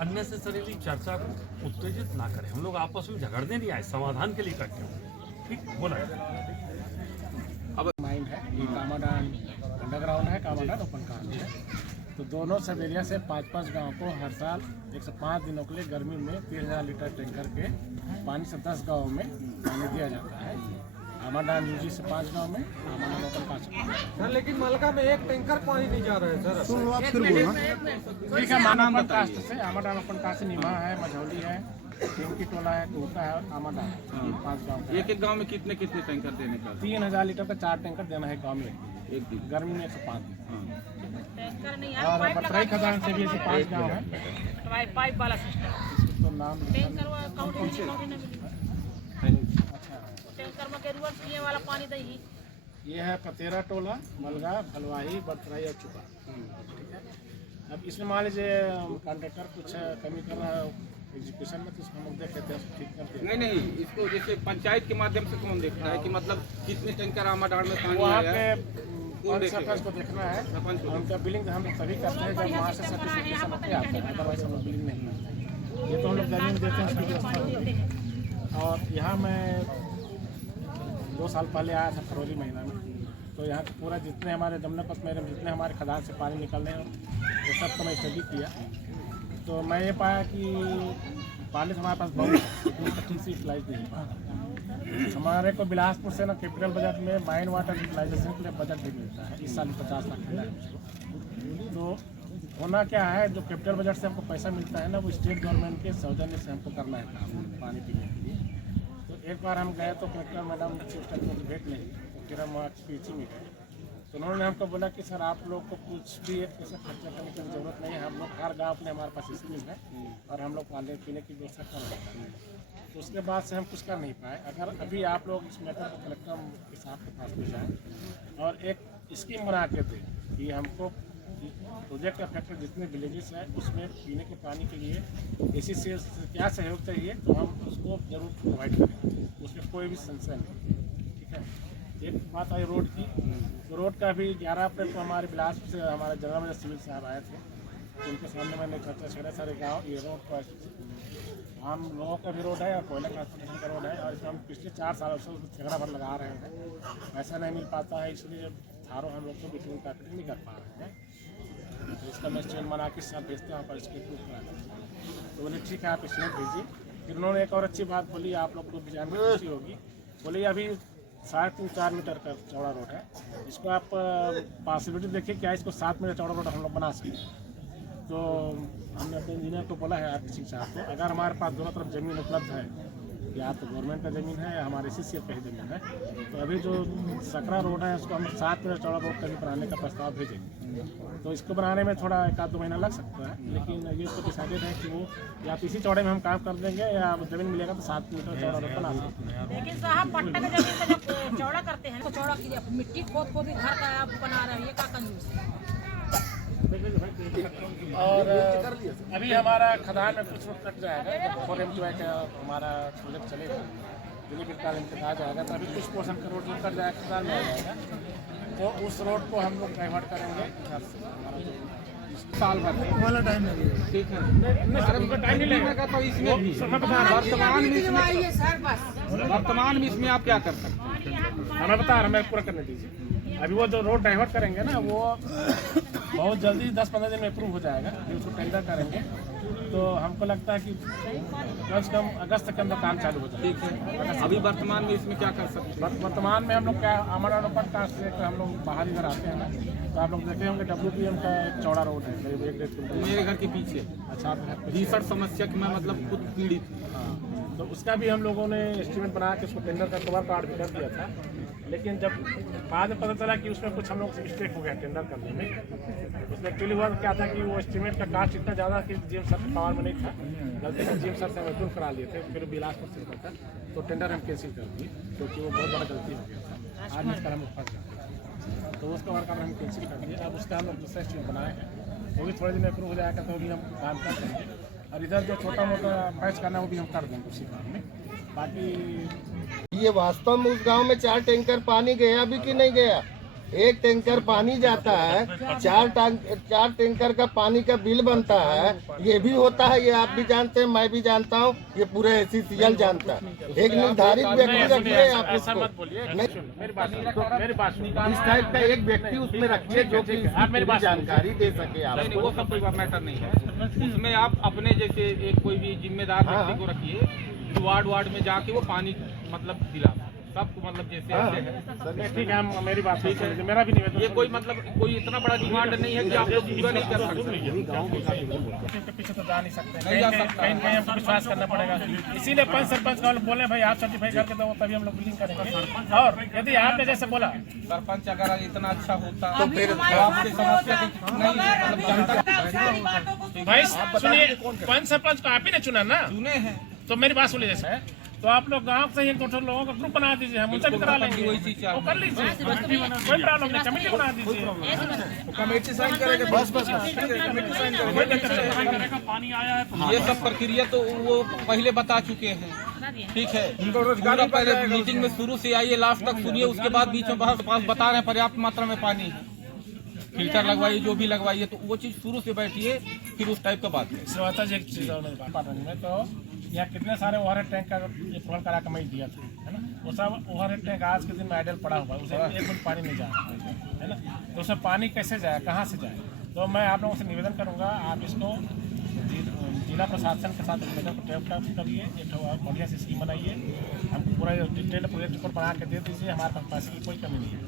अननेसेसरीली चर्चा को उत्तेजित ना करें। हम लोग आपस में झगड़ने नहीं आए, समाधान के लिए इकट्ठे हुए। ठीक बोला अब माइंड है, कामाडान अंडरग्राउंड है, कामाडान ओपन कास्ट है। तो दोनों सब एरिया से 5-5 गांव को हर साल 105 दिनों के लिए गर्मी में 3000 लीटर टैंकर के पानी से 10 गाँव में पानी दिया जाता है। आमाडान यूजी से 5 गाँव में, आमाडान ओपन कास्ट। सर लेकिन मलका में एक टैंकर पानी नहीं जा रहा है सर। ठीक है, आमाडान ओपन कास्ट से, आमाडान ओपन कास्ट से नीमा है, मझौली है, टिंकी टोला है, टूटा है, आमाडान 5 गाँव। एक गांव में कितने टैंकर देने का? 3000 लीटर का 4 टैंकर देना है गाँव में एक दिन, गर्मी में 105 दिन। और बटराई खदान से भी ऐसे 5 गाँव है, पाइप वाला सिस्टम तो नाम टैंकर में केरुआ पिए वाला पानी दही। ये है पतेरा टोला, मलगा, भलवाही, बटराई और चुका। ठीक है, अब इसमें मान लीजिए कॉन्ट्रैक्टर कुछ कमी कर रहा है एग्जीक्यूशन में, तो उसको हम लोग देख लेते हैं, उसको ठीक करते हैं। नहीं, इसको जैसे पंचायत के माध्यम से कौन देखता है कि मतलब कितने टैंकर आमाडान में पानी वहाँ आया है? के सरपंच को देखना है, उनका बिलिंग हम सभी करते हैं जब वहाँ से सर्टिफिकेशन होते आता है, अदरवाइज हम लोग बिलिंग नहीं करते हैं। ये तो हम लोग जमीन देते हैं, उसकी व्यवस्था होती है। और यहाँ मैं 2 साल पहले आया था फरवरी महीना में, तो यहाँ पूरा जितने हमारे दमनापत मेरे में जितने हमारे खदान से पानी निकलने हैं वो सब को मैं स्टडी किया। तो मैं ये पाया कि पानी से हमारे पास बहुत ठीक से यूटिलाइज नहीं पाया। हमारे को बिलासपुर से ना कैपिटल बजट में माइन वाटर यूटिलाइजेशन के लिए बजट भी मिलता है, इस साल 50 लाख मिला है उसको। तो होना क्या है, जो कैपिटल बजट से हमको पैसा मिलता है ना, वो स्टेट गवर्नमेंट के सौजन्य से हमको करना है काम पानी पीने के लिए। तो एक बार हम गए तो कलेक्टर मैडम चीफ सेक्रेटरी भेंट नहीं, तो फिर हम वहाँ पीएचई में गए, तो उन्होंने हमको बोला कि सर आप लोग को कुछ भी एक पैसा खर्चा करने की ज़रूरत नहीं है, हम लोग हर गाँव में हमारे पास स्कीम है और हम लोग पानी पीने की व्यवस्था कर रहे हैं। तो उसके बाद से हम कुछ कर नहीं पाए। अगर अभी आप लोग इस मैटर को कलेक्टर के साहब के पास ले जाएँ और एक स्कीम बना के दें कि हमको प्रोजेक्ट अफेक्टेड जितने विलेजेस हैं उसमें पीने के पानी के लिए इसी से क्या सहयोग चाहिए तो हम उसको जरूर प्रोवाइड करें, उसमें कोई भी संशय नहीं। ठीक है, एक बात आई रोड की, तो रोड का भी 11 अप्रैल को हमारे बिलासपुर से हमारे जनरल मैनेजर सिविल साहब आए थे, तो उनके सामने मैंने चर्चा छेड़ा सारे गाँव ये रोड का आम लोगों का भी रोड है और कोयला ट्रांसपोर्टेशन का रोड है, और इसमें हम पिछले 4 सालों से उसमें झगड़ा भर लगा रहे हैं, पैसा नहीं मिल पाता है, इसलिए थारों हम लोग को बिटवीन कैपिटल नहीं कर पा रहे हैं। तो इसका मैं स्टेट बना के साथ भेजते हैं, वहाँ पर इसके प्रूफ करा तो बोले ठीक है आप स्टेट भेजिए। फिर उन्होंने एक और अच्छी बात बोली, आप लोग को भी जानकर खुशी होगी, बोले अभी 3.5-4 मीटर का चौड़ा रोड है, इसको आप पॉसिबिलिटी देखिए क्या इसको 7 मीटर चौड़ा रोड हम लोग बना सकते हैं। तो हमने अपने इंजीनियर को बोला है आरके सिंह साहब को, अगर हमारे पास दोनों तरफ ज़मीन उपलब्ध है, या तो गवर्नमेंट का ज़मीन है या हमारे सीसीएल का ही ज़मीन है, तो अभी जो सकरा रोड है उसको हम 7 मीटर चौड़ा रोड कभी बनाने का प्रस्ताव भेजेंगे। तो इसको बनाने में थोड़ा 1-2 महीना लग सकता है, लेकिन ये तो डिसाइडेड है कि वो या तो इसी चौड़े में हम काम कर देंगे या ज़मीन मिलेगा तो 7 मीटर चौड़ा रोड बना सकते हैं। लेकिन साहब पट्टा का जमीन का जब चौड़ा करते हैं तो चौड़ा कीजिए, मिट्टी खोद खोद के घर का आप बना रहे हैं, ये क्या कंजूस है। और अभी हमारा खदान में कुछ रोड कट जाएगा, 4M2 का हमारा प्रोजेक्ट चलेगा, दीर्घकाल आ जाएगा, तो अभी कुछ पोर्शन का रोड कट जाएगा, खदान में आ जाएगा, तो उस रोड को हम लोग डाइवर्ट करेंगे साल भर वाला टाइम लगेगा। ठीक है, टाइम नहीं लगेगा। तो इसमें भी वर्तमान में इसमें आप क्या कर सकते हैं? हमें बता रहा, हमें पूरा करने दीजिए। अभी वो जो रोड डाइवर्ट करेंगे ना, वो बहुत जल्दी 10-15 दिन में अप्रूव हो जाएगा, फिर उसको टेंडर करेंगे, तो हमको लगता है कि कम से कम अगस्त के अंदर काम चालू हो जाएगा। ठीक है, अभी वर्तमान में इसमें क्या कर सकते हैं? वर्तमान में हम लोग क्या अमरावती कास्ट से हम लोग बाहर इधर आते हैं ना, तो आप लोग देखे होंगे WPM का एक चौड़ा रोड है, करीब 1-1.5 किलोमीटर मेरे घर के पीछे। अच्छा, आप घर पे भीषण समस्या की मैं मतलब खुद पीड़ित हूँ। हाँ, तो उसका भी हम लोगों ने एस्टीमेट बना के उसको टेंडर का कवर कार्ड भी कर दिया था, लेकिन जब बाद में पता चला कि उसमें कुछ हम लोग से मिस्टेक हो गया टेंडर करने में। उसमें एक्चुअली हुआ क्या था कि वो एस्टीमेट का कास्ट इतना ज़्यादा कि GM सर के पावर में नहीं था, गलती से GM सर से हम अप्रूव करा लिए थे, फिर बिलासपुर से होता, तो टेंडर हम कैंसिल कर दिए, क्योंकि वो बहुत बड़ा गलती हो गया था। आज इसका हम लोग फंस जाते, तो उसका वर्क हम कैंसिल कर दिए। अब उसका हम लोग दूसरा एस्टीमेट बनाए हैं, वो भी थोड़े दिन में अप्रूव हो जाएगा, तो भी हम काम कर देंगे, और इधर जो छोटा मोटा पैच करना है वो भी हम कर देंगे उसी काम में। बाकी ये वास्तव में उस गांव में 4 टैंकर पानी गया भी कि नहीं गया? 1 टैंकर पानी जाता है, 4 टैंकर का पानी का बिल बनता है, ये भी होता है, ये आप भी जानते हैं, मैं भी जानता हूँ, ये पूरे ACCL जानता है। एक निर्धारित व्यक्ति रखिए, आप ऐसा मत बोलिए, मेरी बात इस टाइप का एक व्यक्ति उसमें रखिए जो कि आप मेरी बात जानकारी दे सके आप। नहीं, वो सब कोई मैटर नहीं है, उसमें आप अपने जैसे एक कोई भी जिम्मेदार व्यक्ति को रखिए, वार्ड में जाके वो पानी मतलब दिला सबको, मतलब जैसे ऐसे है। ठीक है, हम मेरी बात ठीक है, मेरा भी निवेदन, ये कोई मतलब कोई इतना बड़ा डिमांड नहीं है कि आप लोग पूरा नहीं कर सकते। पीछे तो जा नहीं सकते, नहीं जा सकता। कहीं हमको विश्वास करना पड़ेगा, इसीलिए पंच सरपंच का बोले भाई आप सर्टिफाई करके दो, तभी हम लोग बिलिंग करेंगे। और यदि आपने जैसे बोला सरपंच अगर इतना अच्छा होता तो फिर आपकी समस्या नहीं। भाई सुनिए, पंच सरपंच को आप ही ने चुना ना, चुने हैं, तो मेरी बात सुनिए जैसे है, तो आप लोग गांव से 1-2 लोगों का ग्रुप बना दीजिए, हम उनसे भी करा लेंगे, वो कर लीजिए, कोई प्रॉब्लम नहीं, कमेटी बना दीजिए, कमेटी साइन करेगा, बस पानी आया है। ये सब प्रक्रिया तो वो पहले बता चुके हैं, ठीक है, उनको रोजगार पहले मीटिंग में शुरू से आइए लास्ट तक सुनिए, उसके बाद बीच में बता रहे हैं पर्याप्त मात्रा में पानी, फिल्टर लगवाइए, जो भी लगवाइए, तो वो चीज़ शुरू से बैठिए, फिर उस टाइप का बात है। स्वाता जी एक चीज़ और मेरे पास में, तो यहाँ कितने सारे ओवरहेड टैंक का अप्रूवल करा के मैं दिया था, है ना, वो सब ओवरहेड टैंक आज के दिन में आइडल पड़ा हुआ है, उसे एक बूंद पानी नहीं जा रहा है ना, तो उसमें पानी कैसे जाए, कहाँ से जाए? तो मैं आप लोगों से निवेदन करूँगा, आप इसको जिला प्रशासन के साथ निवेदन को टेप करिए, एक बढ़िया सी स्कीम बनाइए, हमको पूरा डिटेल प्रोजेक्ट रिपोर्ट बना के दे दीजिए, हमारे पास पैसे की कोई कमी नहीं है,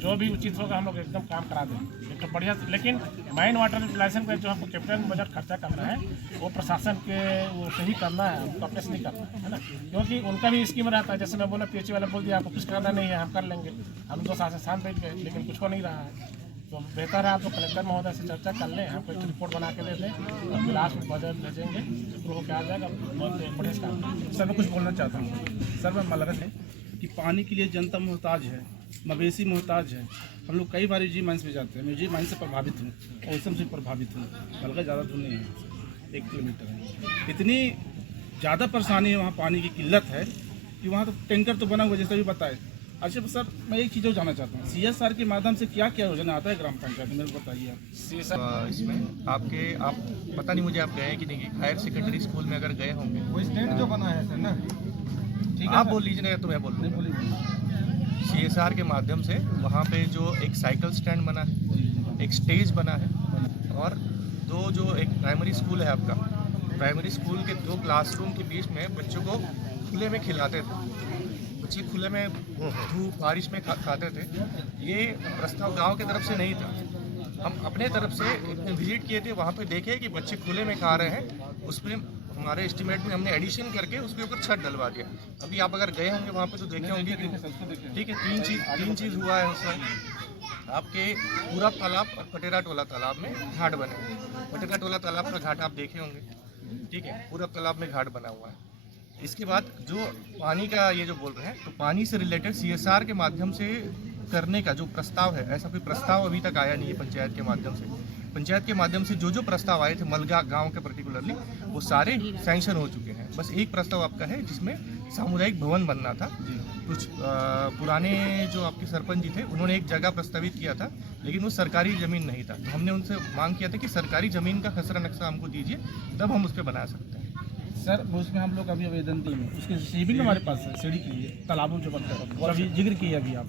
जो भी उचित होगा हम लोग एकदम काम करा देंगे, एक तो बढ़िया। लेकिन माइन वाटर यूटिलाइजेशन पे जो हमको कैपिटल बजट खर्चा करना है, वो प्रशासन के वो से ही करना है, हमको अपने से नहीं करना है ना, क्योंकि उनका भी स्कीम रहता है, जैसे मैं बोला PH वाला बोल दिया आपको कुछ करना नहीं है, हम कर लेंगे, हम 2 साल से शांत बैठ गए, लेकिन कुछ हो नहीं रहा है, तो बेहतर है आप लोग कलेक्टर महोदय से चर्चा कर लें, हमको एक रिपोर्ट बना के दे दें, और लास्ट में बजट भेजेंगे, शुरू होकर आ जाएगा, बहुत बढ़िया काम। सर मैं कुछ बोलना चाहता हूँ, सर मैं मलगत है कि पानी के लिए जनता मोहताज है, मवेशी मोहताज है, हम लोग कई बार जी माइंस पे जाते हैं, मैं जी माइंस से प्रभावित हूँ, ओसम से प्रभावित हूँ, बल्कि ज़्यादा दूर नहीं है, 1 किलोमीटर है, इतनी ज़्यादा परेशानी है वहाँ, पानी की किल्लत है कि वहाँ तो टैंकर तो बना हुआ जैसे भी बताए। अच्छा सर मैं एक चीज़ और जानना चाहता हूँ, CSR के माध्यम से क्या क्या योजना आता है ग्राम पंचायत में, मेरे को बताइए आप। इसमें आप पता नहीं मुझे आप गए हैं कि नहीं, हायर सेकेंडरी स्कूल में अगर गए होंगे, वो स्टैंड जो बना है सर ना, ठीक है, आप बोल लीजिए ना तो मैं बोल रहा CSR के माध्यम से वहाँ पे जो एक साइकिल स्टैंड बना है, एक स्टेज बना है, और 2 जो एक प्राइमरी स्कूल है आपका, प्राइमरी स्कूल के 2 क्लासरूम के बीच में बच्चों को खुले में खिलाते थे, बच्चे खुले में धूप बारिश में खाते थे। ये प्रस्ताव गांव की तरफ से नहीं था, हम अपने तरफ से विजिट किए थे, वहाँ पे देखे कि बच्चे खुले में खा रहे हैं, उसमें हमारे एस्टीमेट में हमने एडिशन करके उसके ऊपर छत डलवा दिया। अभी आप अगर गए होंगे वहाँ पे तो देखे होंगे, ठीक है, 3 चीज़ हुआ है उसमें। आपके पूरब तालाब और पटेरा टोला तालाब में घाट बने हुए हैं। पटेरा टोला तालाब का घाट आप देखे होंगे, ठीक है। पूरब तालाब में घाट बना हुआ है। इसके बाद जो पानी का ये जो बोल रहे हैं, तो पानी से रिलेटेड CSR के माध्यम से करने का जो प्रस्ताव है, ऐसा कोई प्रस्ताव अभी तक आया नहीं है पंचायत के माध्यम से। पंचायत के माध्यम से जो प्रस्ताव आए थे मलगा गांव के पर्टिकुलरली, वो सारे सैंक्शन हो चुके हैं। बस एक प्रस्ताव आपका है जिसमें सामुदायिक भवन बनना था। कुछ पुराने जो आपके सरपंच जी थे, उन्होंने एक जगह प्रस्तावित किया था, लेकिन वो सरकारी ज़मीन नहीं था। तो हमने उनसे मांग किया था कि सरकारी ज़मीन का खसरा नक्शा हमको दीजिए, तब हम उस पर बना सकते हैं। सर उसमें हम लोग अभी आवेदन दिए हैं, उसके सीबिंग हमारे पास है सीढ़ी के लिए, तालाबों जो बनता है वो अभी जिक्र किया अभी आप,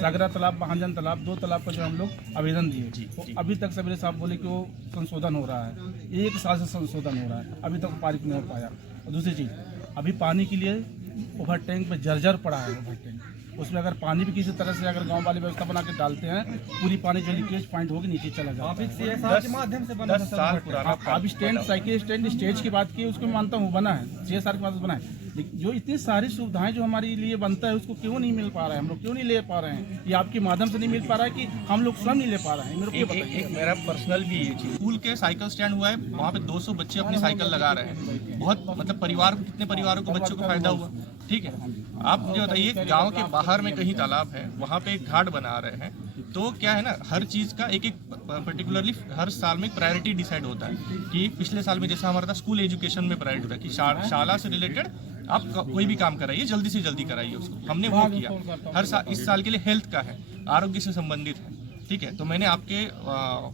सागरा तालाब, महाजन तालाब, 2 तालाब का जो हम लोग आवेदन दिए। तो अभी तक सवेरे साहब बोले कि वो संशोधन हो रहा है, 1 साल से संशोधन हो रहा है, अभी तक पारित नहीं हो पाया। और दूसरी चीज़, अभी पानी के लिए ओवर टैंक पे जर्जर पड़ा है। ओवर टैंक उसमें अगर पानी भी किसी तरह से अगर गांव वाले व्यवस्था बना के डालते हैं, पूरी पानी जो लीकेज पॉइंट होगी नीचे चला जाता है। 10 साल पुराना। अब स्टैंड, साइकिल स्टैंड, स्टेज की बात की, उसको मानता हूँ बना है, 6 साल के बाद बना है, लेकिन जो इतनी सारी सुविधाएं जो हमारे लिए बनता है, उसको क्यों नहीं मिल पा रहा है, हम लोग क्यों नहीं ले पा रहे हैं? ये आपके माध्यम से नहीं मिल पा रहा है कि हम लोग स्वयं नहीं ले पा रहे हैं? मेरे को एक मेरा पर्सनल भी ये चीज़, स्कूल के साइकिल स्टैंड हुआ है, वहाँ पे 200 बच्चे अपनी साइकिल लगा रहे हैं। बहुत मतलब परिवार को, कितने परिवारों को, बच्चों को फायदा हुआ, ठीक है। आप मुझे बताइए, गांव के बाहर में कहीं तालाब है, वहाँ पे एक घाट बना रहे हैं, तो क्या है ना, हर चीज़ का एक पर्टिकुलरली हर साल में प्रायोरिटी डिसाइड होता है। कि पिछले साल में जैसा हमारा था स्कूल एजुकेशन में प्रायोरिटी था कि शाला से रिलेटेड आप कोई भी काम कराइए, जल्दी से जल्दी कराइए उसको, हमने वो किया। हर साल, इस साल के लिए हेल्थ का है, आरोग्य से संबंधित है, ठीक है। तो मैंने आपके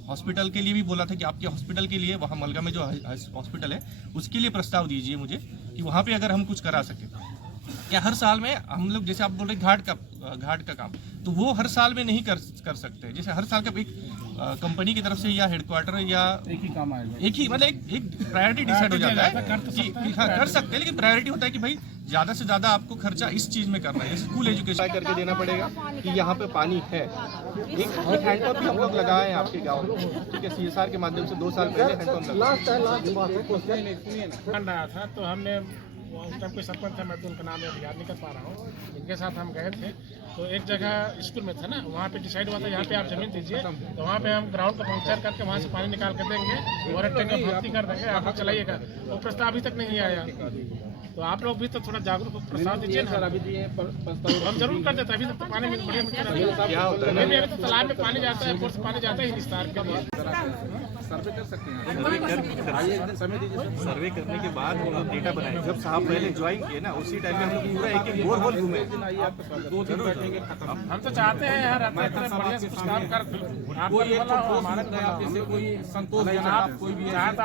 हॉस्पिटल के लिए भी बोला था कि आपके हॉस्पिटल के लिए, वहाँ मलगा में जो हॉस्पिटल है, उसके लिए प्रस्ताव दीजिए मुझे कि वहाँ पे अगर हम कुछ करा सकें। क्या हर साल में हम लोग, जैसे आप बोल रहे घाट का काम, तो वो हर साल में नहीं कर सकते। जैसे हर साल का एक कंपनी की तरफ से या हेडक्वार्टर या एक ही काम आएगा, एक ही मतलब एक प्रायोरिटी डिसाइड हो जाता है कि हाँ कर सकते हैं, लेकिन प्रायोरिटी होता है कि भाई ज़्यादा से ज़्यादा आपको खर्चा इस चीज़ में करना है। जैसे स्कूल एजुकेशन करके देना पड़ेगा कि यहाँ पे पानी है। एक हैंडपम्प भी हम लोग लगाए हैं आपके गाँव में, ठीक है। CSR के माध्यम से 2 साल पहले हैंडपम्प लगाया था। तो हमने उस टाइम कोई सरपंच था, मैं तो उनका नाम याद नहीं कर पा रहा हूँ, इनके साथ हम गए थे। तो एक जगह स्कूल में था ना, वहाँ पे डिसाइड हुआ था यहाँ पे आप जमीन दीजिए, तो वहाँ पे हम ग्राउंड का पंक्चर करके वहाँ से पानी निकाल कर देंगे और टैंक का भर्ती कर देंगे, आप लोग चलाइएगा। वो प्रस्ताव अभी तक नहीं आया, तो आप लोग भी तो थोड़ा जागरूक हो, प्रस्ताव दीजिए ना। अभी हम जरूर कर देते, अभी तक तो पानी बढ़िया अभी तो तालाब में पानी जाता है, ऊपर से पानी जाता है निस्तार के लिए। सर्वे कर सकते हैं, सर्वे करने के बाद हम लोग डेटा बनाए। जब साहब पहले ज्वाइन किए ना, उसी टाइम में हम लोग पूरा एक बोरहोल घूमे। 2 दिन बैठेंगे, हम तो चाहते हैं यार बढ़िया से कुछ काम कर, कोई एक जैसे कोई संतोष कोई भी चाहता